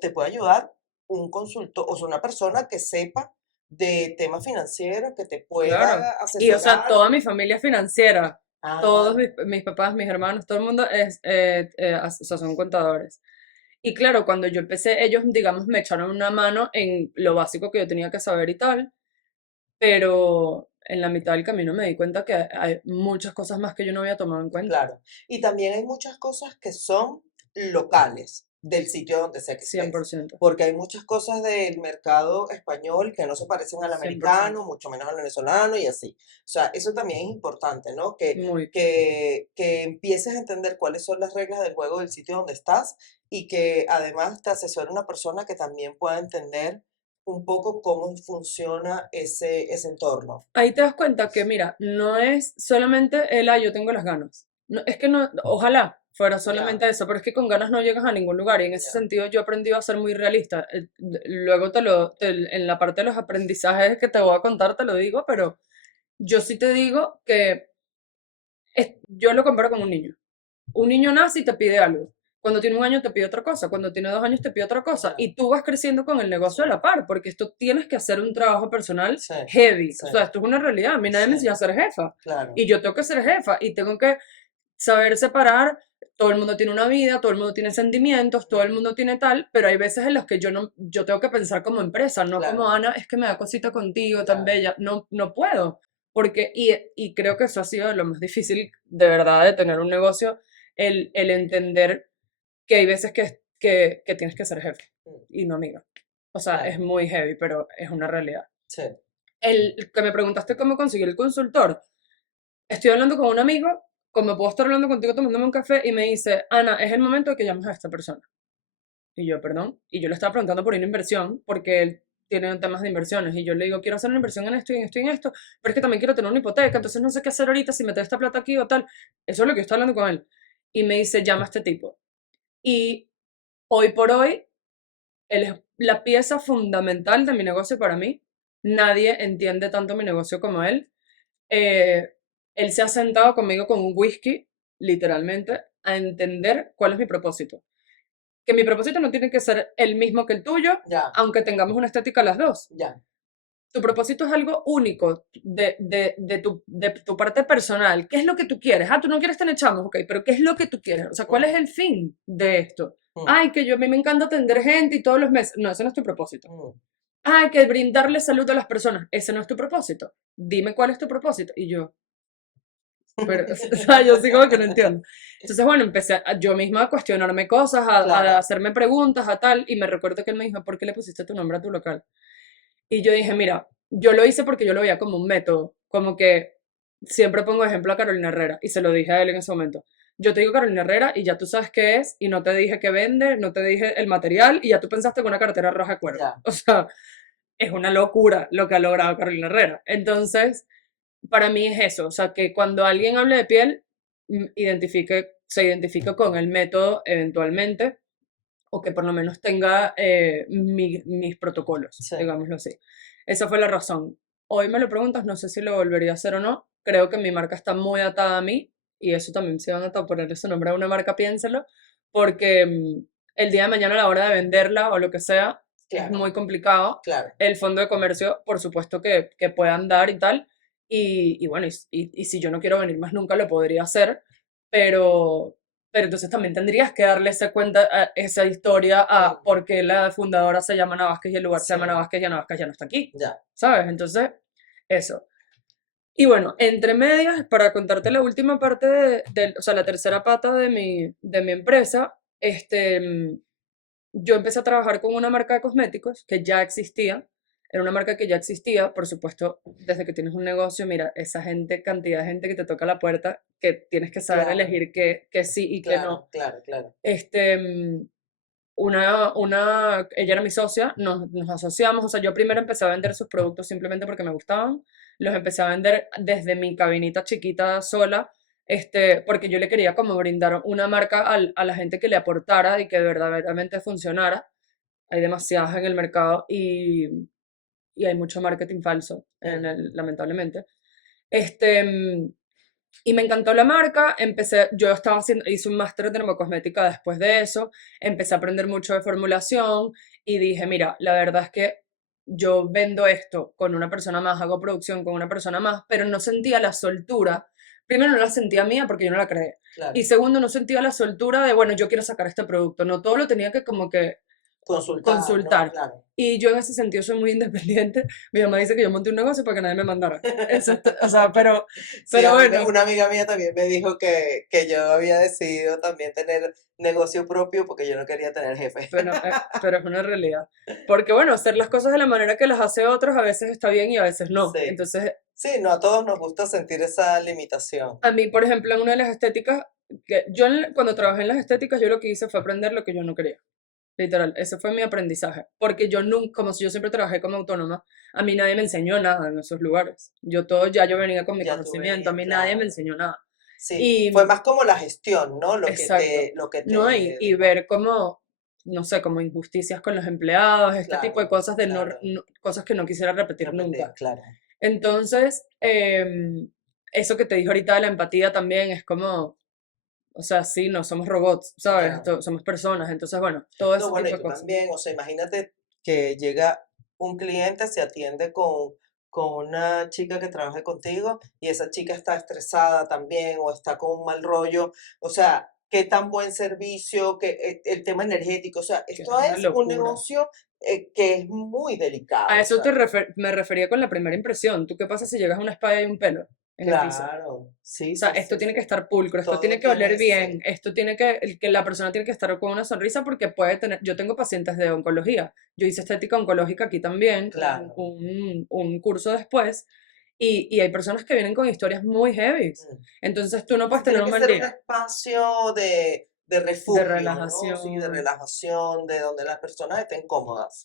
te puede ayudar un consultor, o sea, una persona que sepa de temas financieros, que te Claro. pueda Y o sea, asesorar. toda mi familia es financiera, todos Ah, mis papás, mis hermanos, todo el mundo o sea, son contadores. Y claro, cuando yo empecé, ellos, digamos, me echaron una mano en lo básico que yo tenía que saber y tal, pero en la mitad del camino me di cuenta que hay muchas cosas más que yo no había tomado en cuenta. claro. Y también hay muchas cosas que son locales del sitio donde sea que cien por estés, ciento porque hay muchas cosas del mercado español que no se parecen al 100%. americano, mucho menos al venezolano y así. O sea, eso también es importante, ¿no? Muy. Que empieces a entender cuáles son las reglas del juego del sitio donde estás y que además te asesore una persona que también pueda entender un poco cómo funciona ese entorno. Ahí te das cuenta que, mira, no es solamente yo tengo las ganas. No, es que no, ojalá fuera Ya, solamente eso, pero es que con ganas no llegas a ningún lugar y en ese ya. sentido yo he aprendido a ser muy realista. Luego en la parte de los aprendizajes que te voy a contar te lo digo, pero yo sí te digo que yo lo comparo con un niño. Un niño nace y te pide algo. Cuando tiene 1 año te pide otra cosa, cuando tiene 2 años te pide otra cosa Ya, y tú vas creciendo con el sí, negocio a la par, porque esto tienes que hacer un trabajo personal sí, heavy. O sí, sea, esto es una realidad. A mí nadie me sí, enseñó a ser jefa claro, y yo tengo que ser jefa y tengo que saber separar. Todo el mundo tiene una vida, todo el mundo tiene sentimientos, todo el mm, mundo tiene tal, pero hay veces en los que yo no, yo tengo que pensar como empresa, no como claro, Ana, es que me da cosita contigo, tan claro, bella. No, no puedo. Y creo que eso ha sido lo más difícil de verdad de tener un negocio, el entender que hay veces que tienes que ser jefe mm, y no amiga. O sea, es claro, muy heavy, pero es una realidad. sí, El que me preguntaste cómo conseguir el consultor, estoy hablando con un amigo, como puedo estar hablando contigo tomándome un café, y me dice, Ana, es el momento de que llames a esta persona. Y yo, perdón. Y yo le estaba preguntando por una inversión, porque él tiene temas de inversiones. Y yo le digo, quiero hacer una inversión en esto y en esto y en esto, pero es que también quiero tener una hipoteca, entonces no sé qué hacer ahorita, si meter esta plata aquí o tal. Eso es lo que yo estoy hablando con él. Y me dice, llama a este tipo. Y hoy por hoy él es la pieza fundamental de mi negocio para mí. Nadie entiende tanto mi negocio como él. Eh, Él se ha sentado conmigo con un whisky, literalmente, a entender cuál es mi propósito. Que mi propósito no tiene que ser el mismo que el tuyo, Ya, aunque tengamos una estética las dos. ya. Tu propósito es algo único de tu parte personal. ¿Qué es lo que tú quieres? Ah, tú no quieres tener chamos, ok, pero ¿qué es lo que tú quieres? O sea, ¿cuál es el fin de esto? Ay, que a mí me encanta atender gente y todos los meses. No, ese no es tu propósito. Ay, que brindarle salud a las personas. Ese no es tu propósito. Dime cuál es tu propósito. Y yo, pero, o sea, yo sí como que no entiendo. Entonces, bueno, empecé yo misma a cuestionarme cosas, Claro. a hacerme preguntas, a tal, y me recuerdo que él me dijo, ¿por qué le pusiste tu nombre a tu local? Y yo dije, mira, yo lo hice porque yo lo veía como un método, como que siempre pongo ejemplo a Carolina Herrera, y se lo dije a él en ese momento. Yo te digo Carolina Herrera y ya tú sabes qué es, y no te dije qué vende, no te dije el material, y ya tú pensaste en una cartera roja de cuero. Ya. O sea, es una locura lo que ha logrado Carolina Herrera. Entonces, para mí es eso, o sea, que cuando alguien hable de piel, se identifique con el método eventualmente, o que por lo menos tenga mis protocolos, Sí. digámoslo así. Esa fue la razón. Hoy me lo preguntas, no sé si lo volvería a hacer o no. Creo que mi marca está muy atada a mí, y eso también, si van a ponerle su nombre a una marca, piénselo, porque el día de mañana a la hora de venderla o lo que sea, es Claro, muy complicado. claro. El fondo de comercio, por supuesto que puedan dar y tal, y bueno, y si yo no quiero venir más nunca, lo podría hacer, pero, pero entonces también tendrías que darle esa cuenta, esa historia a Mm. por qué la fundadora se llama Ana Vázquez y el lugar se llama Sí. Ana Vázquez y Ana Vázquez ya no está aquí, Ya. ¿sabes? Entonces, eso. Y bueno, entre medias, para contarte la última parte o sea, la tercera pata de mi empresa, yo empecé a trabajar con una marca de cosméticos que ya existía. Era una marca que ya existía, por supuesto, desde que tienes un negocio, mira, esa gente, cantidad de gente que te toca la puerta, que tienes que saber Claro. elegir que sí y que no. Claro, claro. Ella era mi socia, nos asociamos, o sea, yo primero empecé a vender sus productos simplemente porque me gustaban, los empecé a vender desde mi cabinita chiquita sola, porque yo le quería como brindar una marca a la gente que le aportara y que verdaderamente funcionara. Hay demasiadas en el mercado y hay mucho marketing falso, lamentablemente. Y me encantó la marca, hice un máster de dermocosmética después de eso, empecé a aprender mucho de formulación y dije, mira, la verdad es que yo vendo esto con una persona más, hago producción con una persona más, pero no sentía la soltura. Primero, no la sentía mía porque yo no la creé. Claro. Y segundo, no sentía la soltura de, bueno, yo quiero sacar este producto. No todo lo tenía que como que consultar. ¿no? Claro. Y yo en ese sentido soy muy independiente. Mi mamá dice que yo monté un negocio para que nadie me mandara. O sea, pero Sí, bueno. una amiga mía también me dijo que yo había decidido también tener negocio propio porque yo no quería tener jefe. Pero es una realidad. Porque bueno, hacer las cosas de la manera que las hace otros a veces está bien y a veces no. Sí. Entonces, Sí, no a todos nos gusta sentir esa limitación. a mí, por ejemplo, en una de las estéticas, cuando trabajé en las estéticas, yo lo que hice fue aprender lo que yo no quería. Literal, ese fue mi aprendizaje. Porque yo nunca, como si yo siempre trabajé como autónoma, a mí nadie me enseñó nada en esos lugares. Yo venía con mi Ya tú conocimiento, a mí venías, nadie me claro. enseñó nada. Sí, Y fue más como la gestión, ¿no? exacto. Lo que te... No, y ver cómo, no sé, como injusticias con los empleados, este tipo de Claro, cosas, claro. Cosas que no quisiera repetir nunca. Claro. Entonces, eso que te dijo ahorita de la empatía también es como, o sea, sí, no somos robots, ¿sabes? Claro. Somos personas. Entonces, bueno, todo ese No, bueno, tipo y de tú cosas. también, o sea, imagínate que llega un cliente, se atiende con una chica que trabaja contigo y esa chica está estresada también o está con un mal rollo, o sea, qué tan buen servicio, el tema energético, o sea, Que es esto una es un locura. negocio que es muy delicado. A o eso sea, me refería con la primera impresión. ¿Tú qué pasa si llegas a una espada y hay un pelo en el piso? claro, sí, O sea, sí, esto sí, tiene sí. que estar pulcro, esto Todo tiene que oler tiene, bien, sí, esto tiene que la persona tiene que estar con una sonrisa porque puede tener, yo tengo pacientes de oncología, yo hice estética oncológica aquí también, claro. un curso después, y hay personas que vienen con historias muy heavy, Mm. entonces tú no puedes Sí, tener tiene un que mal ser un día espacio de de refugio, ¿no? Sí, de relajación. relajación, de donde las personas estén cómodas.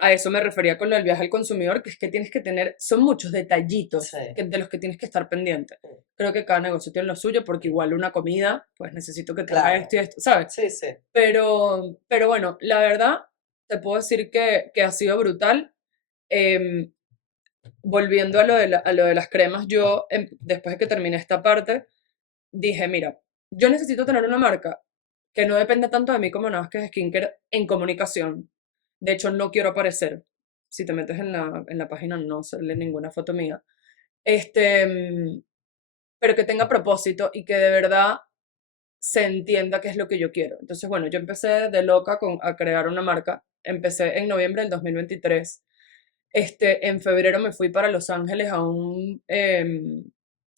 A eso me refería con lo del viaje al consumidor, que es que tienes que tener, son muchos detallitos Sí. de los que tienes que estar pendiente. Mm. Creo que cada negocio tiene lo suyo, porque igual una comida, pues necesito que tenga Claro. esto y esto, ¿sabes? Sí, sí. Pero bueno, la verdad, te puedo decir que ha sido brutal. Em, Volviendo a a lo de las cremas, yo, después de que terminé esta parte, dije, mira, yo necesito tener una marca que no dependa tanto de mí como nada más que es skincare en comunicación. De hecho, no quiero aparecer. Si te metes en en la página no sale ninguna foto mía. Este, pero que tenga propósito y que de verdad se entienda qué es lo que yo quiero. Entonces, bueno, yo empecé de loca a crear una marca. Empecé en noviembre del 2023. En febrero me fui para Los Ángeles a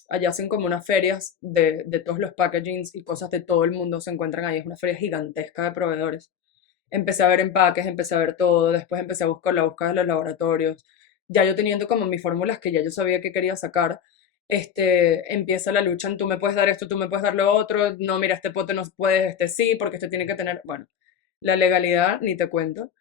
allá hacen como unas ferias de todos los packagings y cosas de todo el mundo se encuentran ahí. Es una feria gigantesca de proveedores. Empecé a ver empaques, empecé a ver todo, después empecé a buscar la búsqueda de los laboratorios. Ya yo teniendo como mis fórmulas que ya yo sabía que quería sacar, empieza la lucha en tú me puedes dar esto, tú me puedes dar lo otro, no, mira, este pote no puedes, este sí, porque este tiene que tener, bueno, la legalidad, ni te cuento,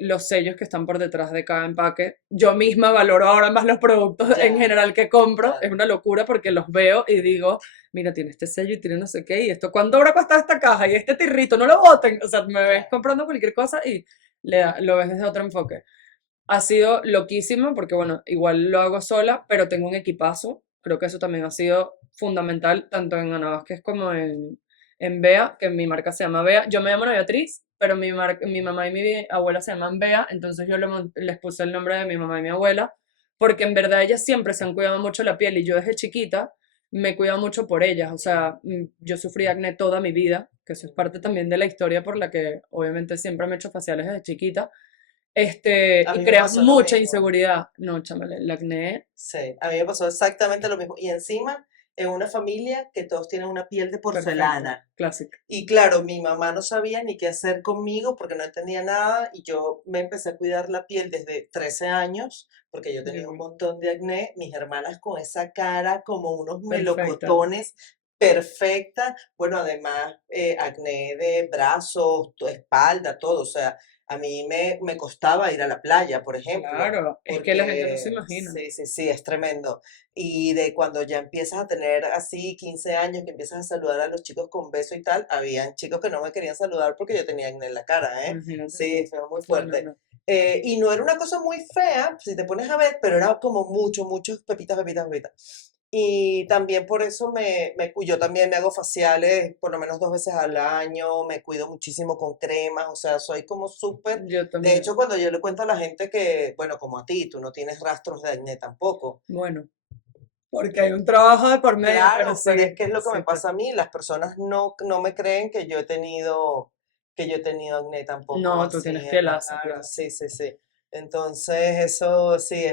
los sellos que están por detrás de cada empaque. Yo misma valoro ahora más los productos en Ya, general que compro, claro. es una locura porque los veo y digo, mira, tiene este sello y tiene no sé qué, y esto, ¿cuánto habrá costado esta caja? Y este tirrito, no lo boten, o sea, me ves Claro. comprando cualquier cosa y lo ves desde otro enfoque. Ha sido loquísimo porque, bueno, igual lo hago sola, pero tengo un equipazo. Creo que eso también ha sido fundamental, tanto en Ana Vázquez como en Bea, que mi marca se llama Bea. Yo me llamo Ana Beatriz, pero mi mamá y mi abuela se llaman Bea, entonces yo les puse el nombre de mi mamá y mi abuela, porque en verdad ellas siempre se han cuidado mucho la piel y yo desde chiquita me he cuidado mucho por ellas. O sea, yo sufrí acné toda mi vida, que eso es parte también de la historia por la que obviamente siempre me he hecho faciales desde chiquita. A Y mí me creas pasó lo mucha mismo. inseguridad. No, chamale, el acné, Sí, a mí me pasó exactamente lo mismo. Y encima, en una familia que todos tienen una piel de perfecto, porcelana. clásico. Y claro, mi mamá no sabía ni qué hacer conmigo porque no entendía nada y yo me empecé a cuidar la piel desde 13 años porque yo tenía un Divino. montón de acné, mis hermanas con esa cara como unos Perfecta. melocotones perfecta, bueno, además acné de brazos, espalda, todo, o sea, a mí me costaba ir a la playa, por ejemplo, Claro, es que la gente no se porque imagina. sí, sí, sí, es tremendo. Y de cuando ya empiezas a tener así 15 años, que empiezas a saludar a los chicos con beso y tal, habían chicos que no me querían saludar porque yo tenía acné en la cara, ¿eh? Imagínate Sí, tú. fue muy No, no, fuerte. no. Y no era una cosa muy fea, si te pones a ver, pero era como mucho, muchos pepitas, pepitas, pepitas. Y también por eso yo también me hago faciales por lo menos 2 veces al año, me cuido muchísimo con cremas, o sea, soy como súper. Yo De hecho, también. cuando yo le cuento a la gente que, bueno, como a ti, tú no tienes rastros de acné tampoco. Bueno, porque hay un trabajo de por medio, pero Claro, pero es sí, que es lo que me sí, pasa a mí, las personas no me creen que yo he tenido acné tampoco no, tú así tienes en la pielaza, cara, claro. sí, sí, sí. Entonces, eso sí,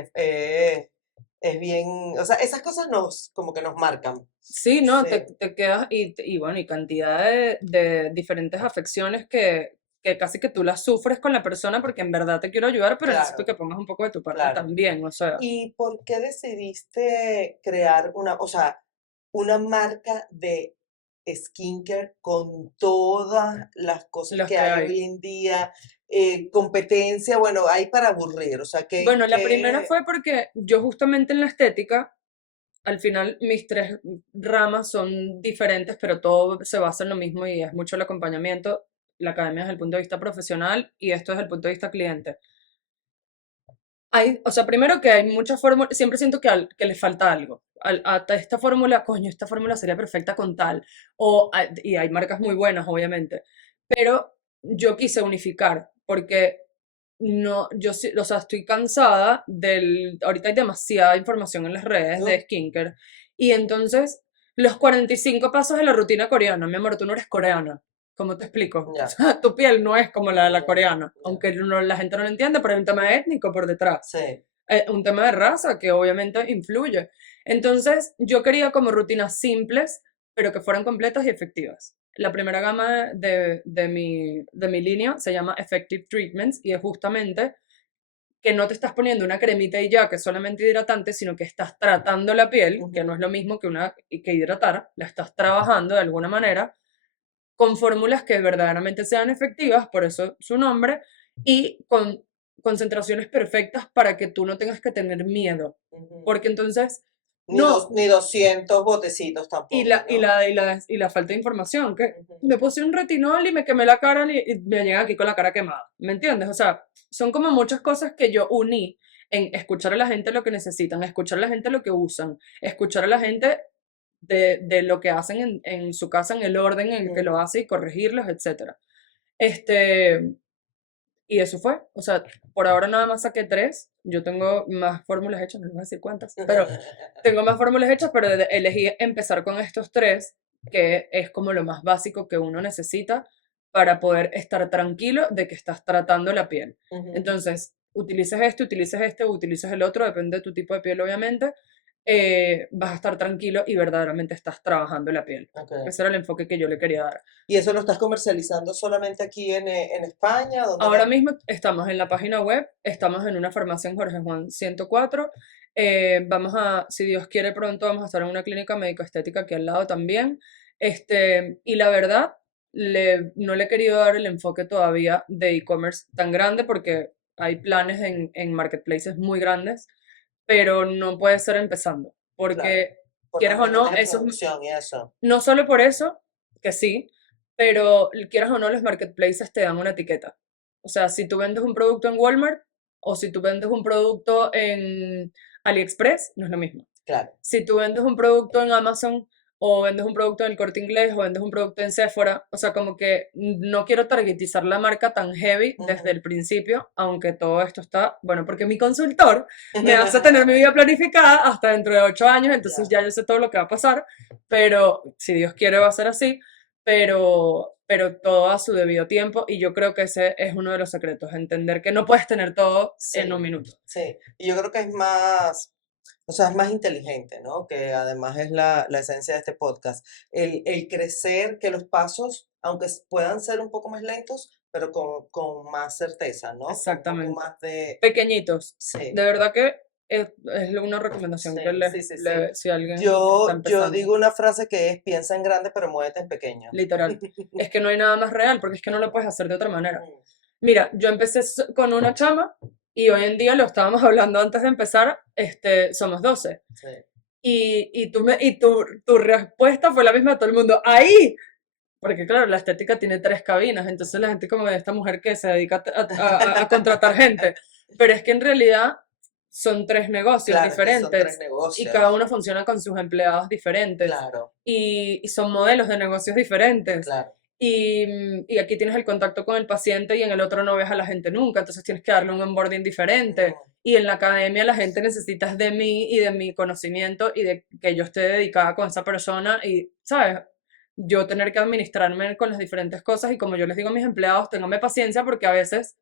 es bien, o sea, esas cosas como que nos marcan. Sí, no, Sí, te quedas y bueno, y cantidad de diferentes afecciones que casi que tú las sufres con la persona porque en verdad te quiero ayudar, pero necesito claro, que pongas un poco de tu parte claro. también, o sea, ¿Y por qué decidiste crear o sea, una marca de skincare con todas las cosas los que que hay hay. hoy en día? Competencia, bueno, hay para aburrir, o sea, Bueno, la primera fue porque yo justamente en la estética, al final mis tres ramas son diferentes, pero todo se basa en lo mismo y es mucho el acompañamiento, la academia desde el punto de vista profesional y esto desde el punto de vista cliente. Hay, o sea, primero que hay muchas fórmulas, siempre siento que le falta algo. A esta fórmula, coño, esta fórmula sería perfecta con tal. Y hay marcas muy buenas, obviamente. Pero yo quise unificar, porque no, yo sí, o sea, estoy cansada ahorita hay demasiada información en las redes de ¿no? skincare. Y entonces, los 45 pasos de la rutina coreana, mi amor, tú no eres coreana. ¿Cómo te explico? O Ya, sea, tu piel no es como la de la ya, coreana, ya. aunque la gente no lo entiende, pero hay un tema étnico por detrás, Sí. un tema de raza que obviamente influye. Entonces, yo quería como rutinas simples, pero que fueran completas y efectivas. La primera gama de mi línea se llama Effective Treatments y es justamente que no te estás poniendo una cremita y ya, que es solamente hidratante, sino que estás tratando la piel, que no es Ujú, lo mismo que hidratar, la estás trabajando de alguna manera con fórmulas que verdaderamente sean efectivas, por eso su nombre, y con concentraciones perfectas para que tú no tengas que tener miedo. ujú. Porque entonces No, Ni 200 botecitos tampoco, y la falta de información, que Ujú. me puse un retinol y me quemé la cara y me llegan aquí con la cara quemada, ¿me entiendes? O sea, son como muchas cosas que yo uní en escuchar a la gente lo que necesitan, escuchar a la gente lo que usan, escuchar a la gente de lo que hacen en su casa, en el orden en el que lo hace y corregirlos, etcétera. Este, y eso fue, o sea, por ahora nada más saqué 3, yo tengo más fórmulas hechas, no les voy a decir cuántas, pero tengo más fórmulas hechas, pero elegí empezar con estos 3, que es como lo más básico que uno necesita para poder estar tranquilo de que estás tratando la piel. Ujú. Entonces, utilices o utilices el otro, depende de tu tipo de piel, obviamente, vas a estar tranquilo y verdaderamente estás trabajando la piel. Ok. Ese era el enfoque que yo le quería dar. ¿Y eso lo estás comercializando solamente aquí en España? ¿Dónde Ahora más? mismo estamos en la página web, estamos en una farmacia en Jorge Juan 104. Vamos a, si Dios quiere pronto, vamos a estar en una clínica médico-estética aquí al lado también. Y la verdad, no le he querido dar el enfoque todavía de e-commerce tan grande porque hay planes en marketplaces muy grandes, pero no puede ser empezando, Claro, porque por quieras los o no, niveles de eso producción y eso. no solo por eso, que sí, pero quieras o no, los marketplaces te dan una etiqueta. O sea, si tú vendes un producto en Walmart o si tú vendes un producto en AliExpress, no es lo mismo. Claro, Si tú vendes un producto en Amazon o vendes un producto en el Corte Inglés o vendes un producto en Sephora, o sea, como que no quiero targetizar la marca tan heavy desde Ujú. el principio, aunque todo esto está, bueno, porque mi consultor me hace tener mi vida planificada hasta dentro de 8 años, entonces ya yo sé todo lo que va a pasar, pero si Dios quiere va a ser así, pero todo a su debido tiempo y yo creo que ese es uno de los secretos, entender que no puedes tener todo en un Sí, minuto. sí. Y yo creo que es más, o sea, es más inteligente, ¿no? Que además es la esencia de este podcast. El crecer, que los pasos, aunque puedan ser un poco más lentos, pero con más certeza, ¿no? Con un poco Exactamente. más de... Pequeñitos. Sí, De verdad que es una recomendación que sí. si alguien está Yo empezando, digo una frase que es, piensa en grande, pero muévete en pequeño. literal. Es que no hay nada más real porque es que no lo puedes hacer de otra manera. Mm, Mira, yo empecé con una chama y hoy en día lo estábamos hablando antes de empezar, somos 12. sí. Tu respuesta fue la misma de todo el mundo. ¡Ahí! Porque claro, la estética tiene 3 cabinas, entonces la gente como de esta mujer que se dedica a contratar gente. Pero es que en realidad son 3 negocios Claro, es que son 3 diferentes y cada negocios. uno funciona con sus empleados diferentes Claro, y son modelos de negocios diferentes. claro. Y aquí tienes el contacto con el paciente y en el otro no ves a la gente nunca, entonces tienes que darle un onboarding diferente. Mm, Y en la academia la gente necesita de mí y de mi conocimiento y de que yo esté dedicada con esa persona y, ¿sabes? Yo tener que administrarme con las diferentes cosas y como yo les digo a mis empleados, ténganme paciencia porque a veces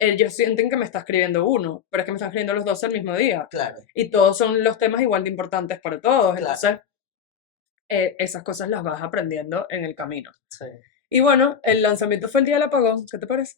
ellos sienten que me está escribiendo uno, pero es que me están escribiendo los 2 el mismo día. claro, Y todos son los temas igual de importantes para todos. claro. Entonces, esas cosas las vas aprendiendo en el camino. Sí. Y bueno, el lanzamiento fue el día del apagón. ¿Qué te parece?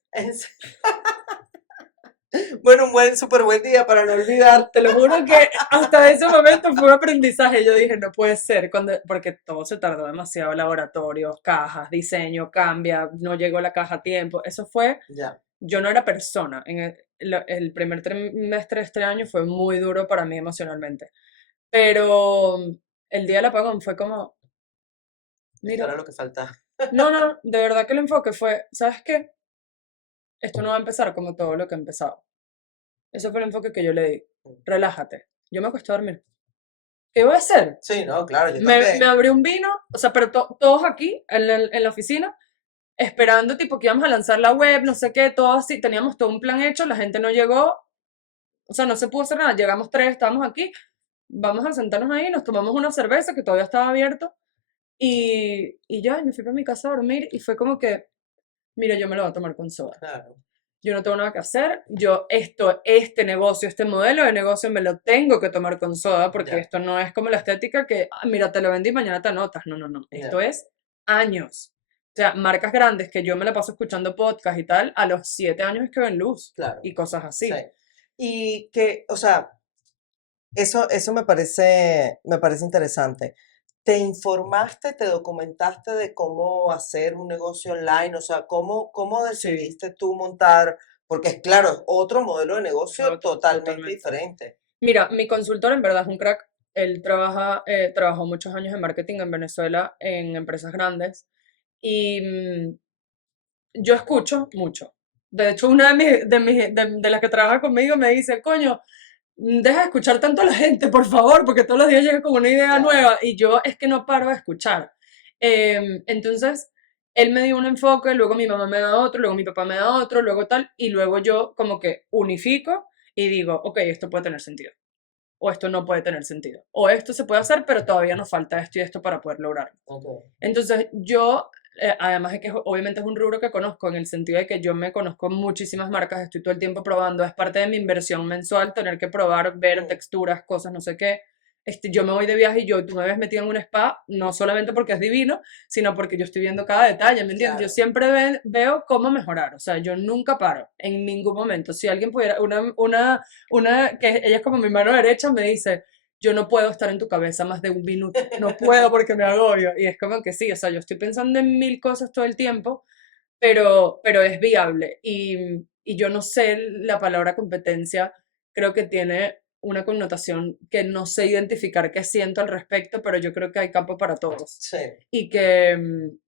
Bueno, súper buen día para no olvidar. Te lo juro que hasta ese momento fue un aprendizaje. Yo dije, no puede ser, porque todo se tardó demasiado, laboratorios, cajas, diseño, cambia, no llegó la caja a tiempo. Eso fue, Ya, yo no era persona. El primer trimestre de este año fue muy duro para mí emocionalmente. Pero el día del apagón fue como, esto era mira, lo que faltaba. no, de verdad que el enfoque fue, ¿sabes qué? Esto no va a empezar como todo lo que ha empezado. Ese fue el enfoque que yo le di. Relájate. Yo me acosté a dormir. ¿Qué voy a hacer? Sí, no, claro, yo Me también. abrí un vino, o sea, pero todos aquí en la oficina, esperando tipo que íbamos a lanzar la web, no sé qué, todo así, teníamos todo un plan hecho, la gente no llegó, o sea, no se pudo hacer nada, llegamos 3, estábamos aquí, vamos a sentarnos ahí, nos tomamos una cerveza que todavía estaba abierto y ya, y me fui para mi casa a dormir y fue como que, mira, yo me lo voy a tomar con soda. Claro, Yo no tengo nada que hacer, este negocio, este modelo de negocio me lo tengo que tomar con soda, porque ya, esto no es como la estética que, mira, te lo vendí y mañana te anotas. No. Esto ya, es años. O sea, marcas grandes que yo me la paso escuchando podcast y tal, a los 7 años es que ven luz claro. y cosas así. Sí. Y que, o sea, eso me parece interesante. ¿Te informaste, te documentaste de cómo hacer un negocio online? O sea, ¿cómo Sí, decidiste tú montar? Porque es claro, es otro modelo de negocio totalmente totalmente. diferente. Mira, mi consultor en verdad es un crack. él trabajó muchos años en marketing en Venezuela, en empresas grandes, y yo escucho mucho. De hecho, una de las que trabaja conmigo me dice, coño, deja de escuchar tanto a la gente, por favor, porque todos los días llega con una idea Claro. nueva y yo es que no paro de escuchar. Entonces, él me dio un enfoque, luego mi mamá me da otro, luego mi papá me da otro, luego tal, y luego yo como que unifico y digo, ok, esto puede tener sentido, o esto no puede tener sentido, o esto se puede hacer, pero todavía nos falta esto y esto para poder lograrlo. Ok. Entonces, yo, además de que obviamente es un rubro que conozco, en el sentido de que yo me conozco muchísimas marcas, estoy todo el tiempo probando, es parte de mi inversión mensual, tener que probar, ver Mm. texturas, cosas, no sé qué. Yo me voy de viaje y tú me ves metida en un spa, no solamente porque es divino, sino porque yo estoy viendo cada detalle, ¿me entiendes? Yo Claro. siempre veo cómo mejorar, o sea, yo nunca paro, en ningún momento. Si alguien pudiera, que ella es como mi mano derecha, me dice, yo no puedo estar en tu cabeza más de un minuto, no puedo porque me agobio. Y es como que sí, o sea, yo estoy pensando en mil cosas todo el tiempo, pero es viable. Y yo no sé, la palabra competencia creo que tiene una connotación que no sé identificar qué siento al respecto, pero yo creo que hay campo para todos. Sí. Y que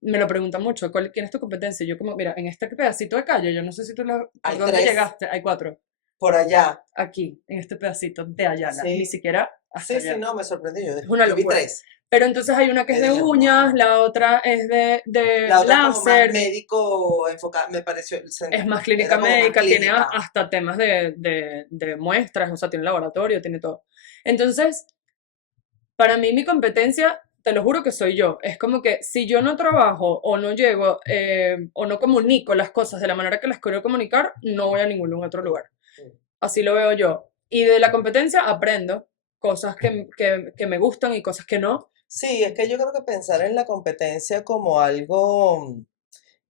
me lo preguntan mucho, ¿quién es tu competencia? Y yo como, mira, en este pedacito de calle, yo no sé si tú ¿por Hay dónde 3 llegaste? Hay 4 por allá. aquí, en este pedacito de Ayala, ni Sí. siquiera hasta Sí, sí, allá. no, me sorprendí. Yo, Es una yo vi locura. 3. Pero entonces hay una que es Yo de dije, uñas, wow. la otra es de La otra es como más láser, médico enfocada, me pareció, es más clínica era como más médica, tiene clínica. hasta temas de muestras, o sea, tiene laboratorio, tiene todo. Entonces, para mí mi competencia, te lo juro que soy yo. Es como que si yo no trabajo o no llego o no comunico las cosas de la manera que las quiero comunicar, no voy a ningún otro Mm, lugar. mm. Así lo veo yo. Y de la competencia aprendo cosas que me gustan y cosas que no, Sí, es que yo creo que pensar en la competencia como algo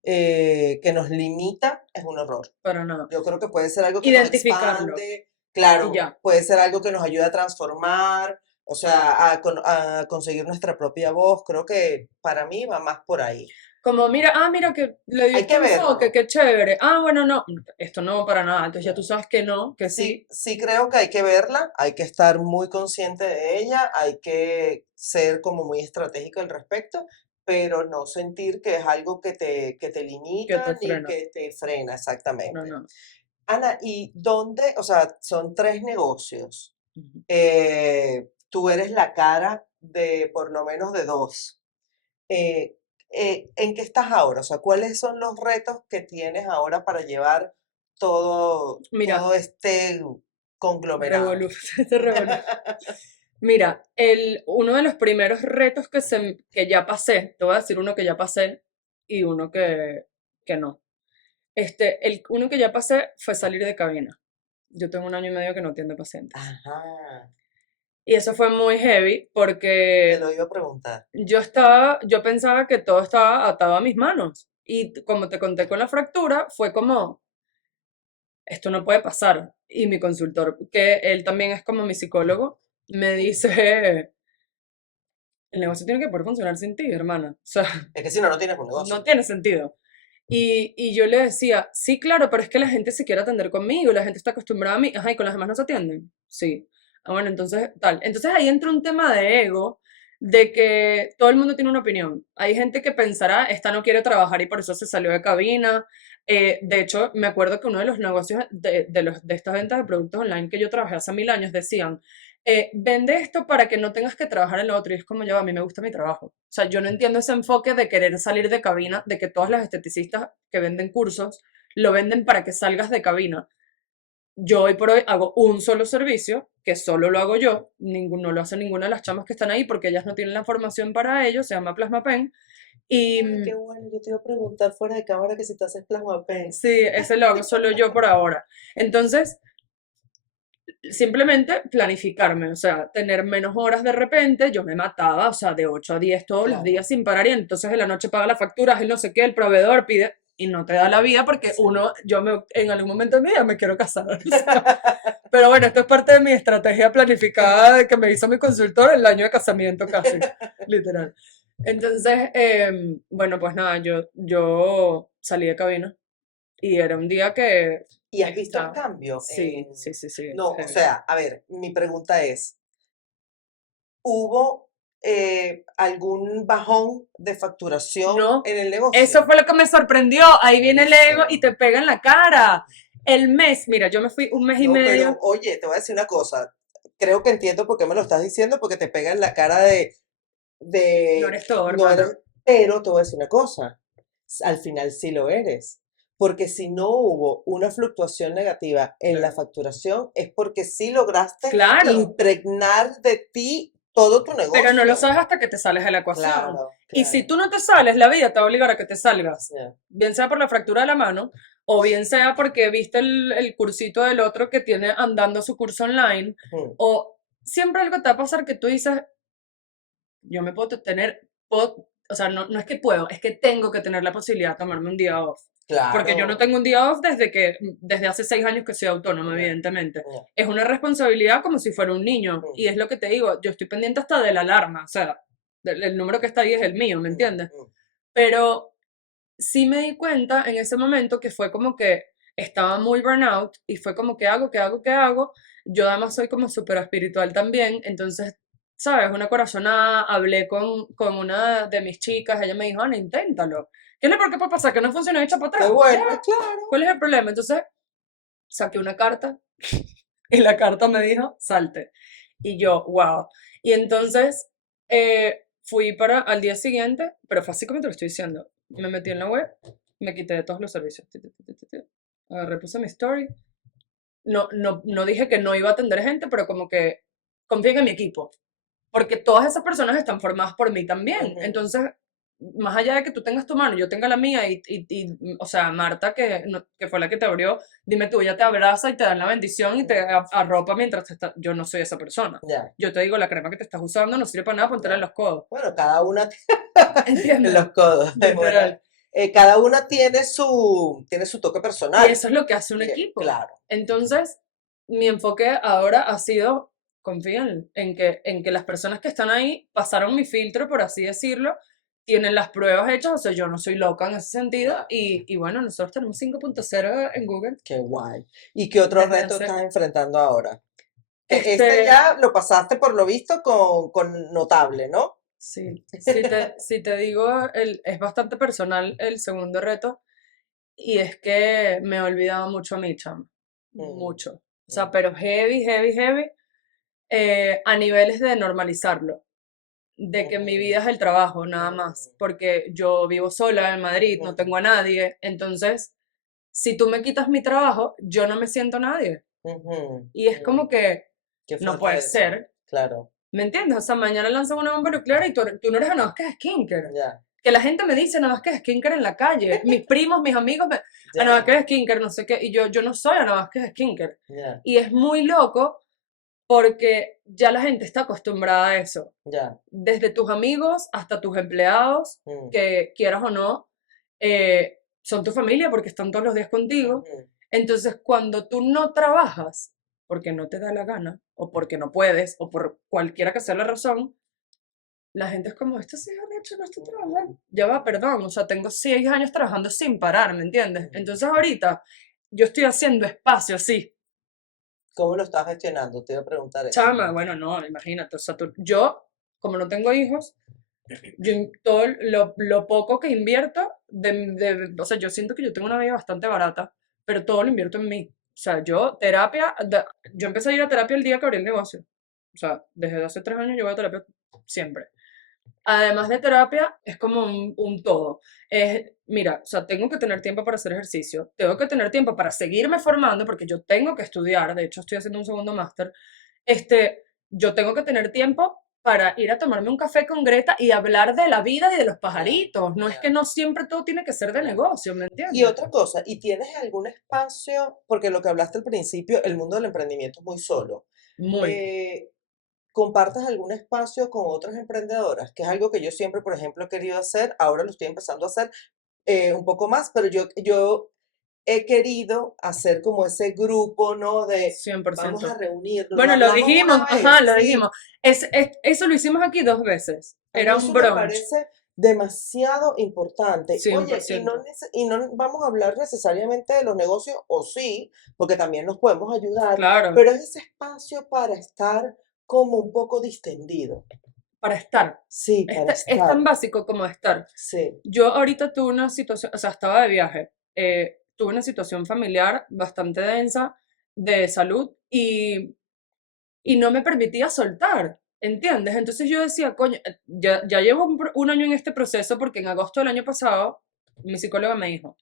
que nos limita es un error. para nada. Yo creo que puede ser algo que nos Identificarlo expande, y claro, ya. puede ser algo que nos ayude a transformar, o sea, a conseguir nuestra propia voz. Creo que para mí va más por ahí. Como, mira, mira que le dio Hay este que enfoque, verlo. qué chévere. Ah, bueno, no, esto no para nada. Entonces ya tú Claro. sabes que no, que Sí, sí, sí creo que hay que verla, hay que estar muy consciente de ella, hay que ser como muy estratégico al respecto, pero no sentir que es algo que te que limita te ni frena. que te frena No, exactamente. no. Ana, ¿y dónde? O sea, son 3 negocios. Ujú. Tú eres la cara de por lo menos de 2. Eh, ¿En qué estás ahora? O sea, ¿cuáles son los retos que tienes ahora para llevar Mira, todo este conglomerado? este revolú. Mira, uno de los primeros retos que ya pasé, te voy a decir uno que ya pasé y uno que no. Uno que ya pasé fue salir de cabina. Yo tengo un año y medio que no atiendo pacientes. Ajá, Y eso fue muy heavy te porque lo iba a preguntar. yo pensaba que todo estaba atado a mis manos. Y como te conté con la fractura, fue como, esto no puede pasar. Y mi consultor, que él también es como mi psicólogo, me dice, el negocio tiene que poder funcionar sin ti, hermana. O sea, Es que si no, no tienes un no negocio. tiene sentido. Y yo le decía, sí, claro, pero es que la gente se quiere atender conmigo, la gente está acostumbrada a mí, ajá, y con las demás no se atienden. Sí. Ah, bueno, entonces, tal. Entonces ahí entra un tema de ego, de que todo el mundo tiene una opinión. Hay gente que pensará, esta no quiere trabajar y por eso se salió de cabina. De hecho, me acuerdo que uno de los negocios de estas ventas de productos online que yo trabajé hace 1000 años decían, vende esto para que no tengas que trabajar en lo otro. Y es como yo, a mí me gusta mi trabajo. O sea, yo no entiendo ese enfoque de querer salir de cabina, de que todas las esteticistas que venden cursos lo venden para que salgas de cabina. Yo hoy por hoy hago un solo servicio, que solo lo hago yo, no lo hace ninguna de las chamas que están ahí porque ellas no tienen la formación para ello, se llama Plasma Pen. Y Ay, qué bueno, yo te iba a preguntar fuera de cámara que si te haces plasma pen. sí, ese lo hago solo yo por ahora. Entonces, simplemente planificarme, o sea, tener menos horas de repente, yo me mataba, o sea, de 8 a 10 todos los Claro, días sin parar y entonces en la noche paga las facturas, el no sé qué, el proveedor pide y no te da la vida porque sí. en algún momento de mi vida me quiero casar. O sea, pero bueno, esto es parte de mi estrategia planificada de que me hizo mi consultor el año de casamiento casi, literal. Entonces, bueno, pues nada, yo salí de cabina y era un día que ¿Y has visto el estaba, cambio sí, en... sí, sí, sí, No, o heavy. sea, a ver, mi pregunta es, ¿hubo algún bajón de facturación No, en el negocio? eso fue lo que me sorprendió. Ahí viene el ego y te pega en la cara. El mes, mira, yo me fui un mes y No, pero medio. oye, te voy a decir una cosa. Creo que entiendo por qué me lo estás diciendo, porque te pega en la cara de, No de eres todo, no hermano. eres, pero te voy a decir una cosa. Al final sí lo eres. Porque si no hubo una fluctuación negativa en la Claro. facturación, es porque sí lograste Claro, impregnar de ti todo tu pero no lo negocio. sabes hasta que te sales de la ecuación. Claro, Y si claro. tú no te sales, la vida te va a obligar a que te salgas. Ya. Bien sea por la fractura de la mano, o bien sea porque viste el cursito del otro que tiene andando su curso online, Mm, o siempre algo te va a pasar que tú dices, yo me puedo o sea, no es que puedo, es que tengo que tener la posibilidad de tomarme un día off. Porque yo no claro. tengo un día off desde hace 6 años que soy autónoma, Ya, evidentemente. ya, Es una responsabilidad como si fuera un niño. mm, Y es lo que te digo, yo estoy pendiente hasta de la alarma. O sea, el número que está ahí es el mío, ¿me mm, entiendes? mm, Pero sí me di cuenta en ese momento que fue como que estaba muy burnout y fue como que hago, que hago, que hago. Yo además soy como súper espiritual también, entonces, ¿sabes? Una corazonada, hablé con una de mis chicas, ella me dijo, Ana, inténtalo. ¿Qué es lo peor que puede pasar? Que no funcione, echa para te atrás. Ya, vuelves, claro. ¿cuál es el problema? Entonces, saqué una carta y la carta me dijo, salte. Y yo, wow. Y entonces fui para al día siguiente, pero fue así como te lo estoy diciendo. Me metí en la web, me quité de todos los servicios. Agarré, puse mi story. No dije que no iba a atender gente, pero como que confíen en mi equipo. Porque todas esas personas están formadas por mí también. Ujú. Entonces, más allá de que tú tengas tu mano, yo tenga la mía o sea, Marta, que fue la que te abrió, dime tú, ella te abraza y te da la bendición y te arropa mientras te está. Yo no soy esa persona. Ya, Yo te digo, la crema que te estás usando no sirve para nada, póntela en ya. los codos. Bueno, cada una en ¿Entiendes? los codos. Bueno, Literal. cada una tiene su toque Y personal. eso es lo que hace un Y, equipo. claro. Entonces, mi enfoque ahora ha sido, confíen en que las personas que están ahí pasaron mi filtro, por así decirlo, tienen las pruebas hechas, o sea, yo no soy loca en ese sentido, Ya, y bueno, nosotros tenemos 5.0 en Google qué guay. ¿Y qué otro desde reto hace, estás enfrentando ahora? Este este, ya lo pasaste por lo visto con notable, ¿no? sí, si te digo, es bastante personal el segundo reto, y es que me he olvidado mucho a mí, chama, Mm, mucho. O sea, mm, pero heavy, heavy, heavy, a niveles de normalizarlo, de que mi ujú, vida es el trabajo, nada más, mm, porque yo vivo sola en Madrid, no ujú, tengo a nadie, entonces, si tú me quitas mi trabajo, yo no me siento nadie. ujú, Y es como mm. que Qué no fuerte puede eso. ser, Claro, ¿me entiendes? O sea, mañana lanzan una bomba nuclear y tú no eres Ana Vázquez Skinker. ya, Que la gente me dice Ana Vázquez Skinker en la calle, mis primos, mis amigos, Ana ya, Vázquez Skinker, no sé qué, y yo no soy Ana Vázquez Skinker. ya, Y es muy loco porque ya la gente está acostumbrada a eso. ya. Desde tus amigos hasta tus empleados, Mm, que quieras o no, son tu familia porque están todos los días contigo. ujú, Entonces, cuando tú no trabajas porque no te da la gana, o porque no puedes, o por cualquiera que sea la razón, la gente es como, esto sí es hecho, no estoy trabajando. Ya va, perdón, o sea, tengo 6 años trabajando sin parar, ¿me entiendes? ujú. Entonces, ahorita yo estoy haciendo espacio, sí. ¿Cómo lo estás gestionando? Te iba a preguntar eso. Chama, bueno, no, imagínate, o sea, yo, como no tengo hijos, todo lo poco que invierto, o sea, yo siento que yo tengo una vida bastante barata, pero todo lo invierto en mí. O sea, yo empecé a ir a terapia el día que abrí el negocio. O sea, desde hace 3 años yo voy a terapia siempre. Además de terapia, es como un todo. Mira, o sea, tengo que tener tiempo para hacer ejercicio, tengo que tener tiempo para seguirme formando, porque yo tengo que estudiar, de hecho estoy haciendo un segundo máster. Yo tengo que tener tiempo para ir a tomarme un café con Greta y hablar de la vida y de los Ya, pajaritos. No es ya, que no siempre todo tiene que ser de ya. negocio, ¿me Y entiendes? otra cosa, ¿y tienes algún espacio? Porque lo que hablaste al principio, el mundo del emprendimiento es muy solo. Muy. Eh, ¿Compartes algún espacio con otras emprendedoras? Que es algo que yo siempre, por ejemplo, he querido hacer, ahora lo estoy empezando a hacer un poco más, pero yo he querido hacer como ese grupo, ¿no? De cien por vamos a ciento reunirnos, lo Bueno, lo hablamos dijimos, una ajá, vez, lo sí. dijimos. Eso lo hicimos aquí 2 veces. A mí Era un eso me brunch, parece demasiado importante. cien por Oye, ciento y no vamos a hablar necesariamente de los negocios, o sí, porque también nos podemos ayudar, Claro. pero es ese espacio para estar como un poco distendido. para estar. Sí, para Es estar. tan básico como estar. Sí, Yo ahorita tuve una situación, o sea, estaba de viaje, tuve una situación familiar bastante densa de salud y no me permitía soltar, ¿entiendes? Entonces yo decía, coño, ya llevo un año en este proceso porque en agosto del año pasado mi psicóloga me dijo,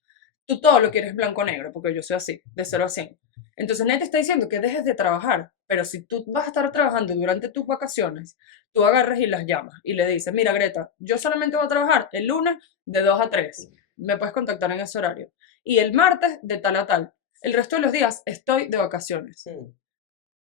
tú todo lo quieres blanco o negro, porque yo soy así, de 0 a 100. Entonces nadie te está diciendo que dejes de trabajar, pero si tú vas a estar trabajando durante tus vacaciones, tú agarras y las llamas y le dices, mira Greta, yo solamente voy a trabajar el lunes de 2 a 3, me puedes contactar en ese horario, y el martes de tal a tal. El resto de los días estoy de vacaciones. sí,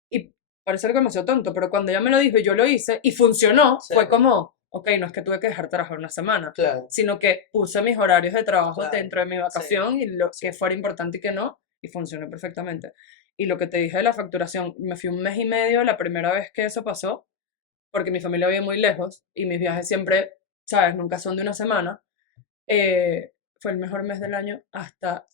Y parece algo demasiado tonto, pero cuando ella me lo dijo y yo lo hice y funcionó, sí, fue como, ok, no es que tuve que dejar trabajar una semana, claro, sino que puse mis horarios de trabajo claro, dentro de mi sí, vacación y lo sí. que fuera importante y que no, y funcionó perfectamente. Y lo que te dije de la facturación, me fui 1 mes y medio la primera vez que eso pasó, porque mi familia vive muy lejos y mis viajes siempre, ¿sabes? Nunca son de una semana. Fue el mejor mes del año hasta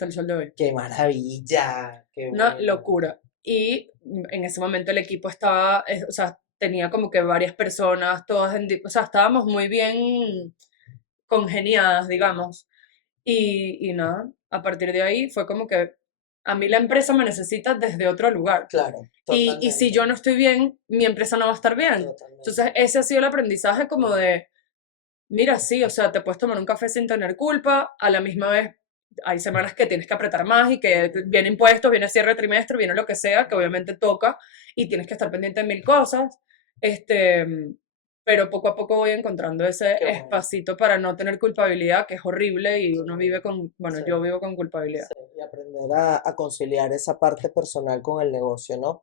el sol de hoy. ¡Qué maravilla! ¡Qué Una bueno! locura. Y en ese momento el equipo estaba, o sea, tenía como que varias personas, todas o sea, estábamos muy bien congeniadas, digamos. Y nada, a partir de ahí fue como que a mí la empresa me necesita desde otro lugar. Claro, Y si totalmente, yo no estoy bien, mi empresa no va a estar bien. totalmente. Entonces ese ha sido el aprendizaje como de, mira, sí, o sea, te puedes tomar un café sin tener culpa, a la misma vez hay semanas que tienes que apretar más y que viene impuestos, viene cierre de trimestre, viene lo que sea, que obviamente toca y tienes que estar pendiente de 1000 cosas, este, pero poco a poco voy encontrando ese Qué bueno. espacito para no tener culpabilidad, que es horrible y uno vive con, bueno, Sí, yo vivo con culpabilidad. sí, y aprender a conciliar esa parte personal con el negocio, ¿no?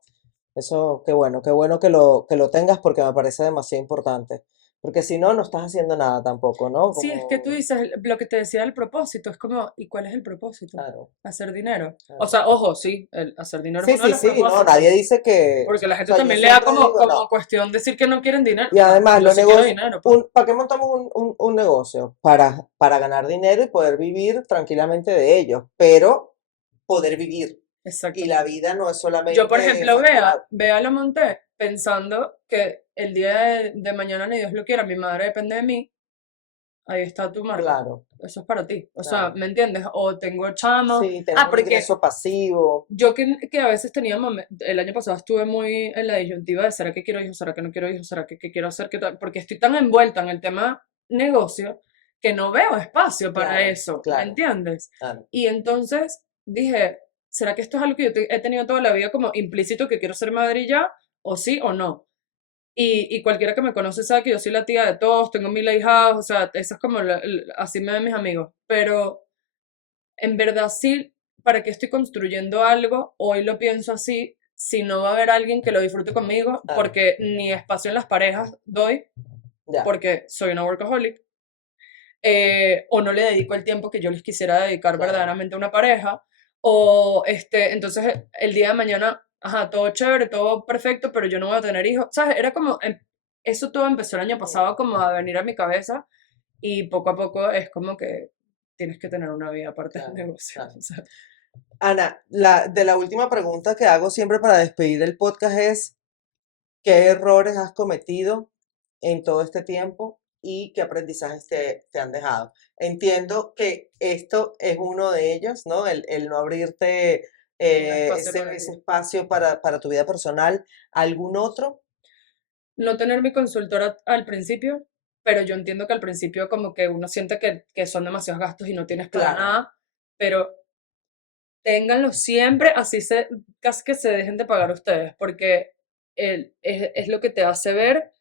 Eso, qué bueno que lo tengas porque me parece demasiado importante. Porque si no, no estás haciendo nada tampoco, ¿no? Sí, es que tú Como, dices lo que te decía del propósito, es como, ¿y cuál es el propósito? claro, Hacer dinero. O claro. sea, ojo, sí, el hacer dinero es Sí, uno de sí, los sí, no, nadie propósitos. dice que, Porque la o gente sea, yo también le da siempre digo, como no. cuestión decir que no quieren dinero. Y O sea, además, yo los sí quiero negocios, dinero, pues. ¿para qué montamos un negocio? Para ganar dinero y poder vivir tranquilamente de ellos, pero poder vivir. Y la Exactamente. vida no es Yo, por solamente ejemplo, facturar. Bea lo monté pensando que el día de mañana, ni Dios lo quiera, mi madre depende de mí, ahí está tu marca. Claro, Eso es para ti. O sea, claro. ¿me entiendes? O tengo chamos. Sí, tener Ah, un porque ingreso pasivo. yo que a veces tenía el año pasado estuve muy en la disyuntiva de ¿será que quiero hijos? ¿Será que no quiero hijos? ¿Será que quiero hacer? Porque estoy tan envuelta en el tema negocio que no veo espacio para Claro, eso, ¿me claro, entiendes? claro. Y entonces dije, ¿será que esto es algo que yo he tenido toda la vida como implícito que quiero ser madre y ya? ¿O sí o no? Y cualquiera que me conoce sabe que yo soy la tía de todos, tengo 1000 hijados, o sea, eso es como, así me ven mis amigos. Pero en verdad sí, ¿para qué estoy construyendo algo? Hoy lo pienso así, si no va a haber alguien que lo disfrute conmigo, Claro, porque ni espacio en las parejas doy, ya, porque soy una workaholic, o no le dedico el tiempo que yo les quisiera dedicar claro, verdaderamente a una pareja, o entonces el día de mañana, ajá, todo chévere, todo perfecto, pero yo no voy a tener hijos, ¿sabes? Era como, eso todo empezó el año pasado como a venir a mi cabeza y poco a poco es como que tienes que tener una vida aparte del claro, negocio. claro. O sea, Ana, de la última pregunta que hago siempre para despedir el podcast es, ¿qué errores has cometido en todo este tiempo y qué aprendizajes te han dejado? Entiendo que esto es uno de ellos, ¿no? El no abrirte un espacio para ese ti. espacio para tu vida personal. ¿Algún otro? No tener mi consultora al principio, pero yo entiendo que al principio como que uno siente que son demasiados gastos y no tienes para Claro, nada, pero ténganlo siempre, así casi que se dejen de pagar ustedes, porque es lo que te hace ver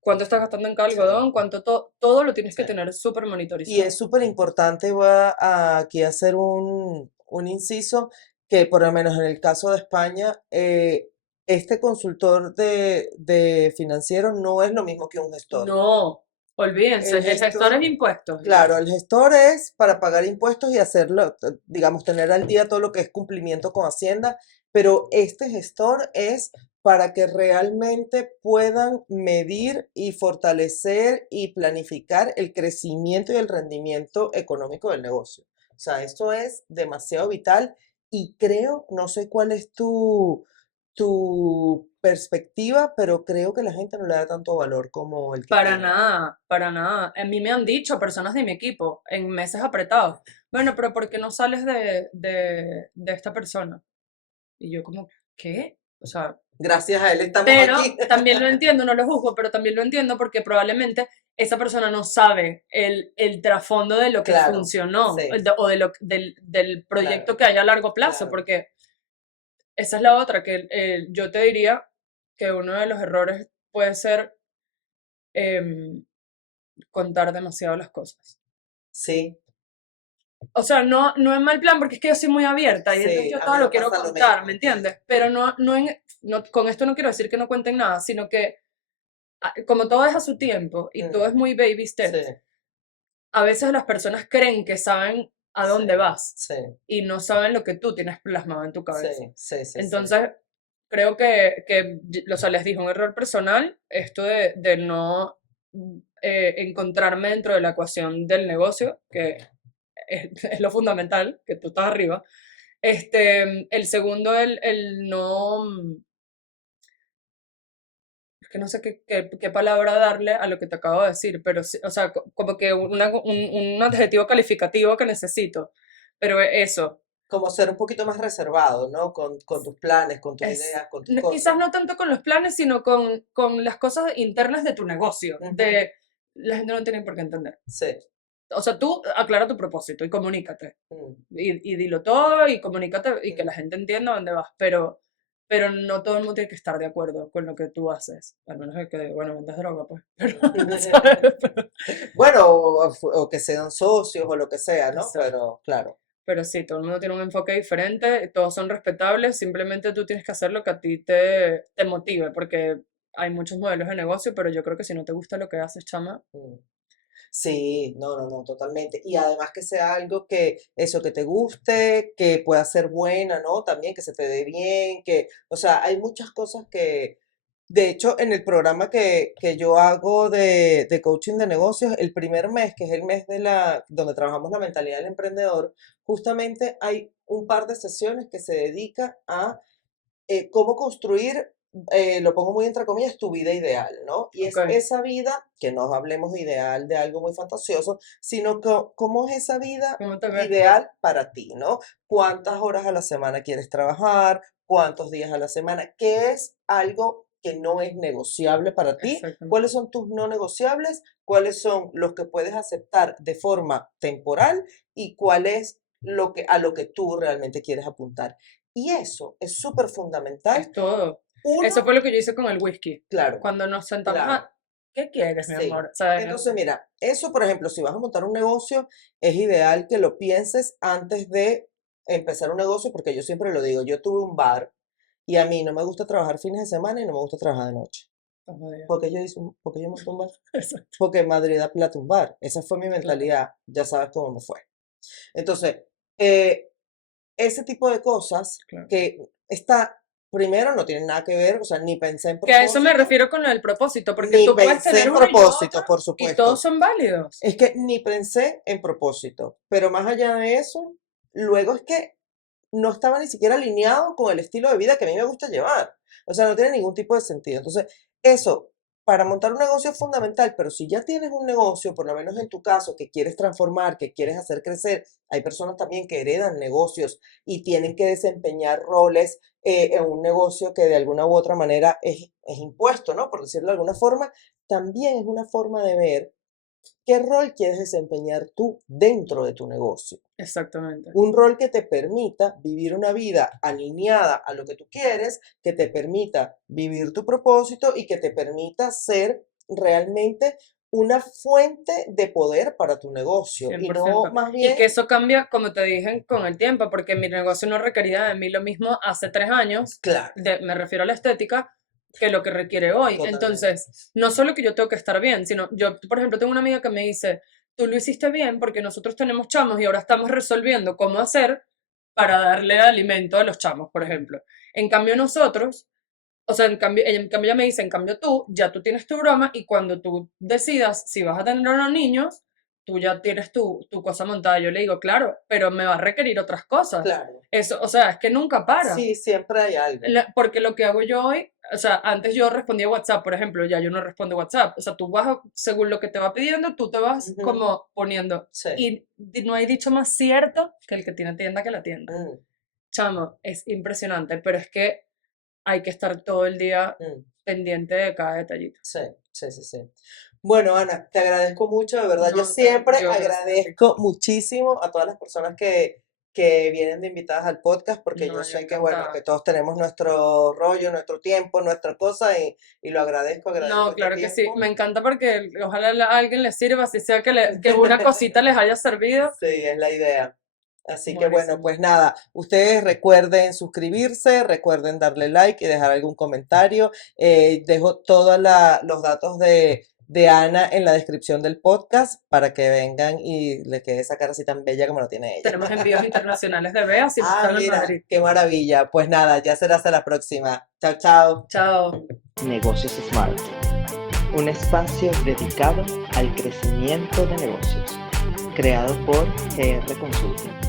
cuánto estás gastando en cada sí, algodón, cuánto todo lo tienes sí. que tener súper Y es monitorizado. súper importante, voy a aquí hacer un inciso, que por lo menos en el caso de España, este consultor de financiero no es lo mismo que un gestor. No, olvídense, El el gestor es gestor, impuestos y ya. claro, el gestor es para pagar impuestos y hacerlo, digamos, tener al día todo lo que es cumplimiento con Hacienda, pero este gestor es para que realmente puedan medir y fortalecer y planificar el crecimiento y el rendimiento económico del negocio. O sea, esto es demasiado vital y creo, no sé cuál es tu perspectiva, pero creo que la gente no le da tanto valor como el que Para tiene. nada, para nada. A mí me han dicho personas de mi equipo en meses apretados, bueno, pero ¿por qué no sales de esta persona? Y yo como, ¿qué? O sea, Gracias a él estamos pero aquí. también lo entiendo, no lo juzgo, pero también lo entiendo porque probablemente esa persona no sabe el trasfondo de lo que Claro, funcionó sí, o del proyecto claro, que hay a largo plazo, claro. porque esa es la otra, que yo te diría que uno de los errores puede ser em, contar demasiado las cosas. Sí, O sea, no en mal plan, porque es que yo soy muy abierta y entonces sí, yo a todo mí me lo quiero pasa lo contar, mismo, ¿me ¿entiendes? entiendes? Pero con esto no quiero decir que no cuenten nada, sino que como todo es a su tiempo y todo Mm, es muy baby sí, steps, a veces las personas creen que saben a sí, dónde vas sí, y no saben lo que tú tienes plasmado en tu sí, cabeza. sí, sí, sí. Entonces, creo o sea, les dijo un error personal, esto de no encontrarme dentro de la ecuación del negocio, que es lo fundamental, que tú estás arriba. El segundo, el no, es que no sé qué palabra darle a lo que te acabo de decir, pero o sea, como que un adjetivo calificativo que necesito, pero eso, Como ser un poquito más reservado, ¿no? Con tus planes, con tus es, ideas, con tus quizás cosas. no tanto con los planes, sino con las cosas internas de tu negocio, Ujú, de la gente no tiene por qué entender. sí. O sea, tú aclara tu propósito y comunícate. Mm, Y dilo todo y comunícate y que mm. la gente entienda dónde vas, pero no todo el mundo tiene que estar de acuerdo con lo que tú haces, al menos el que, bueno, vendas droga, pues, pero, ¿sabes? Bueno, o que sean socios o lo que sea, ¿no? Exacto. Pero claro. Pero sí, todo el mundo tiene un enfoque diferente, todos son respetables, simplemente tú tienes que hacer lo que a ti te motive, porque hay muchos modelos de negocio, pero yo creo que si no te gusta lo que haces, chama, Mm. Sí, no, no, no, totalmente. Y además que sea algo que eso que te guste, que pueda ser buena, ¿no? También que se te dé bien, que, o sea, hay muchas cosas que, de hecho, en el programa que yo hago de coaching de negocios, el primer mes, que es el mes donde trabajamos la mentalidad del emprendedor, justamente hay un par de sesiones que se dedica a cómo construir, lo pongo muy entre comillas, tu vida ideal, ¿no? Y ok, es esa vida, que no hablemos ideal de algo muy fantasioso, sino cómo es esa vida ¿cómo te ves, pues? ideal para ti, ¿no? ¿Cuántas horas a la semana quieres trabajar? ¿Cuántos días a la semana? ¿Qué es algo que no es negociable para ti? Exactamente. ¿Cuáles son tus no negociables? ¿Cuáles son los que puedes aceptar de forma temporal? ¿Y cuál es a lo que tú realmente quieres apuntar? Y eso es súper fundamental. Es todo. Eso Uno, fue lo que yo hice con el whisky. claro, Cuando nos sentamos claro, ¿qué quieres, mi sí. amor? ¿Sabes? Entonces, mira, eso, por ejemplo, si vas a montar un negocio, es ideal que lo pienses antes de empezar un negocio, porque yo siempre lo digo, yo tuve un bar y a mí no me gusta trabajar fines de semana y no me gusta trabajar de noche. Porque yo monté un bar? Exacto, Porque en Madrid da plata un bar. Esa fue mi claro, mentalidad, ya sabes cómo me fue. Entonces, eh, ese tipo de cosas claro. que está, primero, no tienen nada que ver, o sea, ni pensé en Que a eso me propósito, refiero con lo del propósito, porque ni tú puedes pensé tener en uno y lo otro propósito, por y todos supuesto. son válidos. Es que ni pensé en propósito, pero más allá de eso, luego es que no estaba ni siquiera alineado con el estilo de vida que a mí me gusta llevar. O sea, no tiene ningún tipo de sentido. Entonces, eso, para montar un negocio es fundamental, pero si ya tienes un negocio, por lo menos en tu caso, que quieres transformar, que quieres hacer crecer, hay personas también que heredan negocios y tienen que desempeñar roles en un negocio que de alguna u otra manera es impuesto, ¿no? Por decirlo de alguna forma, también es una forma de ver qué rol quieres desempeñar tú dentro de tu negocio. Exactamente. Un rol que te permita vivir una vida alineada a lo que tú quieres, que te permita vivir tu propósito y que te permita ser realmente una fuente de poder para tu negocio cien y por no ciento más Y que bien, eso cambia, como te dije, con el tiempo, porque mi negocio no requería de mí lo mismo hace 3 años, claro, me refiero a la estética, que lo que requiere hoy. totalmente. Entonces, no solo que yo tengo que estar bien, sino yo, por ejemplo, tengo una amiga que me dice, tú lo hiciste bien porque nosotros tenemos chamos y ahora estamos resolviendo cómo hacer para darle alimento a los chamos, por ejemplo. En cambio, nosotros, o sea, en cambio ella me dice, en cambio tú, ya tú tienes tu broma y cuando tú decidas si vas a tener unos niños, tú ya tienes tu cosa montada. Yo le digo, claro, pero me va a requerir otras cosas. Claro. Eso, o sea, es que nunca para. Sí, siempre hay algo. Porque lo que hago yo hoy, O sea, antes yo respondía WhatsApp, por ejemplo, ya yo no respondo WhatsApp. O sea, tú vas, según lo que te va pidiendo, tú te vas Ujú. como poniendo. Sí. Y no hay dicho más cierto que el que tiene tienda que la tienda. Mm, Chamo, es impresionante, pero es que hay que estar todo el día mm. pendiente de cada detallito. Sí, sí, sí, sí. Bueno, Ana, te agradezco mucho, de verdad. Yo No, siempre yo gracias a ti. agradezco muchísimo a todas las personas que vienen de invitadas al podcast, porque No, yo yo sé que, bueno, encantada. que todos tenemos nuestro rollo, nuestro tiempo, nuestra cosa, y lo agradezco No, este claro que sí. tiempo. Me encanta porque ojalá a alguien le sirva, así sea que una cosita les haya servido. Sí, es la idea. Así que bueno, Buenísimo. pues nada, ustedes recuerden suscribirse, recuerden darle like y dejar algún comentario. Dejo todos los datos de Ana en la descripción del podcast para que vengan y le quede esa cara así tan bella como lo tiene ella. Tenemos envíos internacionales de Bea, siempre Ah, están en mira, Madrid. qué maravilla. Pues nada, ya será hasta la próxima. Chao, chao. Chao. Negocios Smart, un espacio dedicado al crecimiento de negocios, creado por GR Consulting.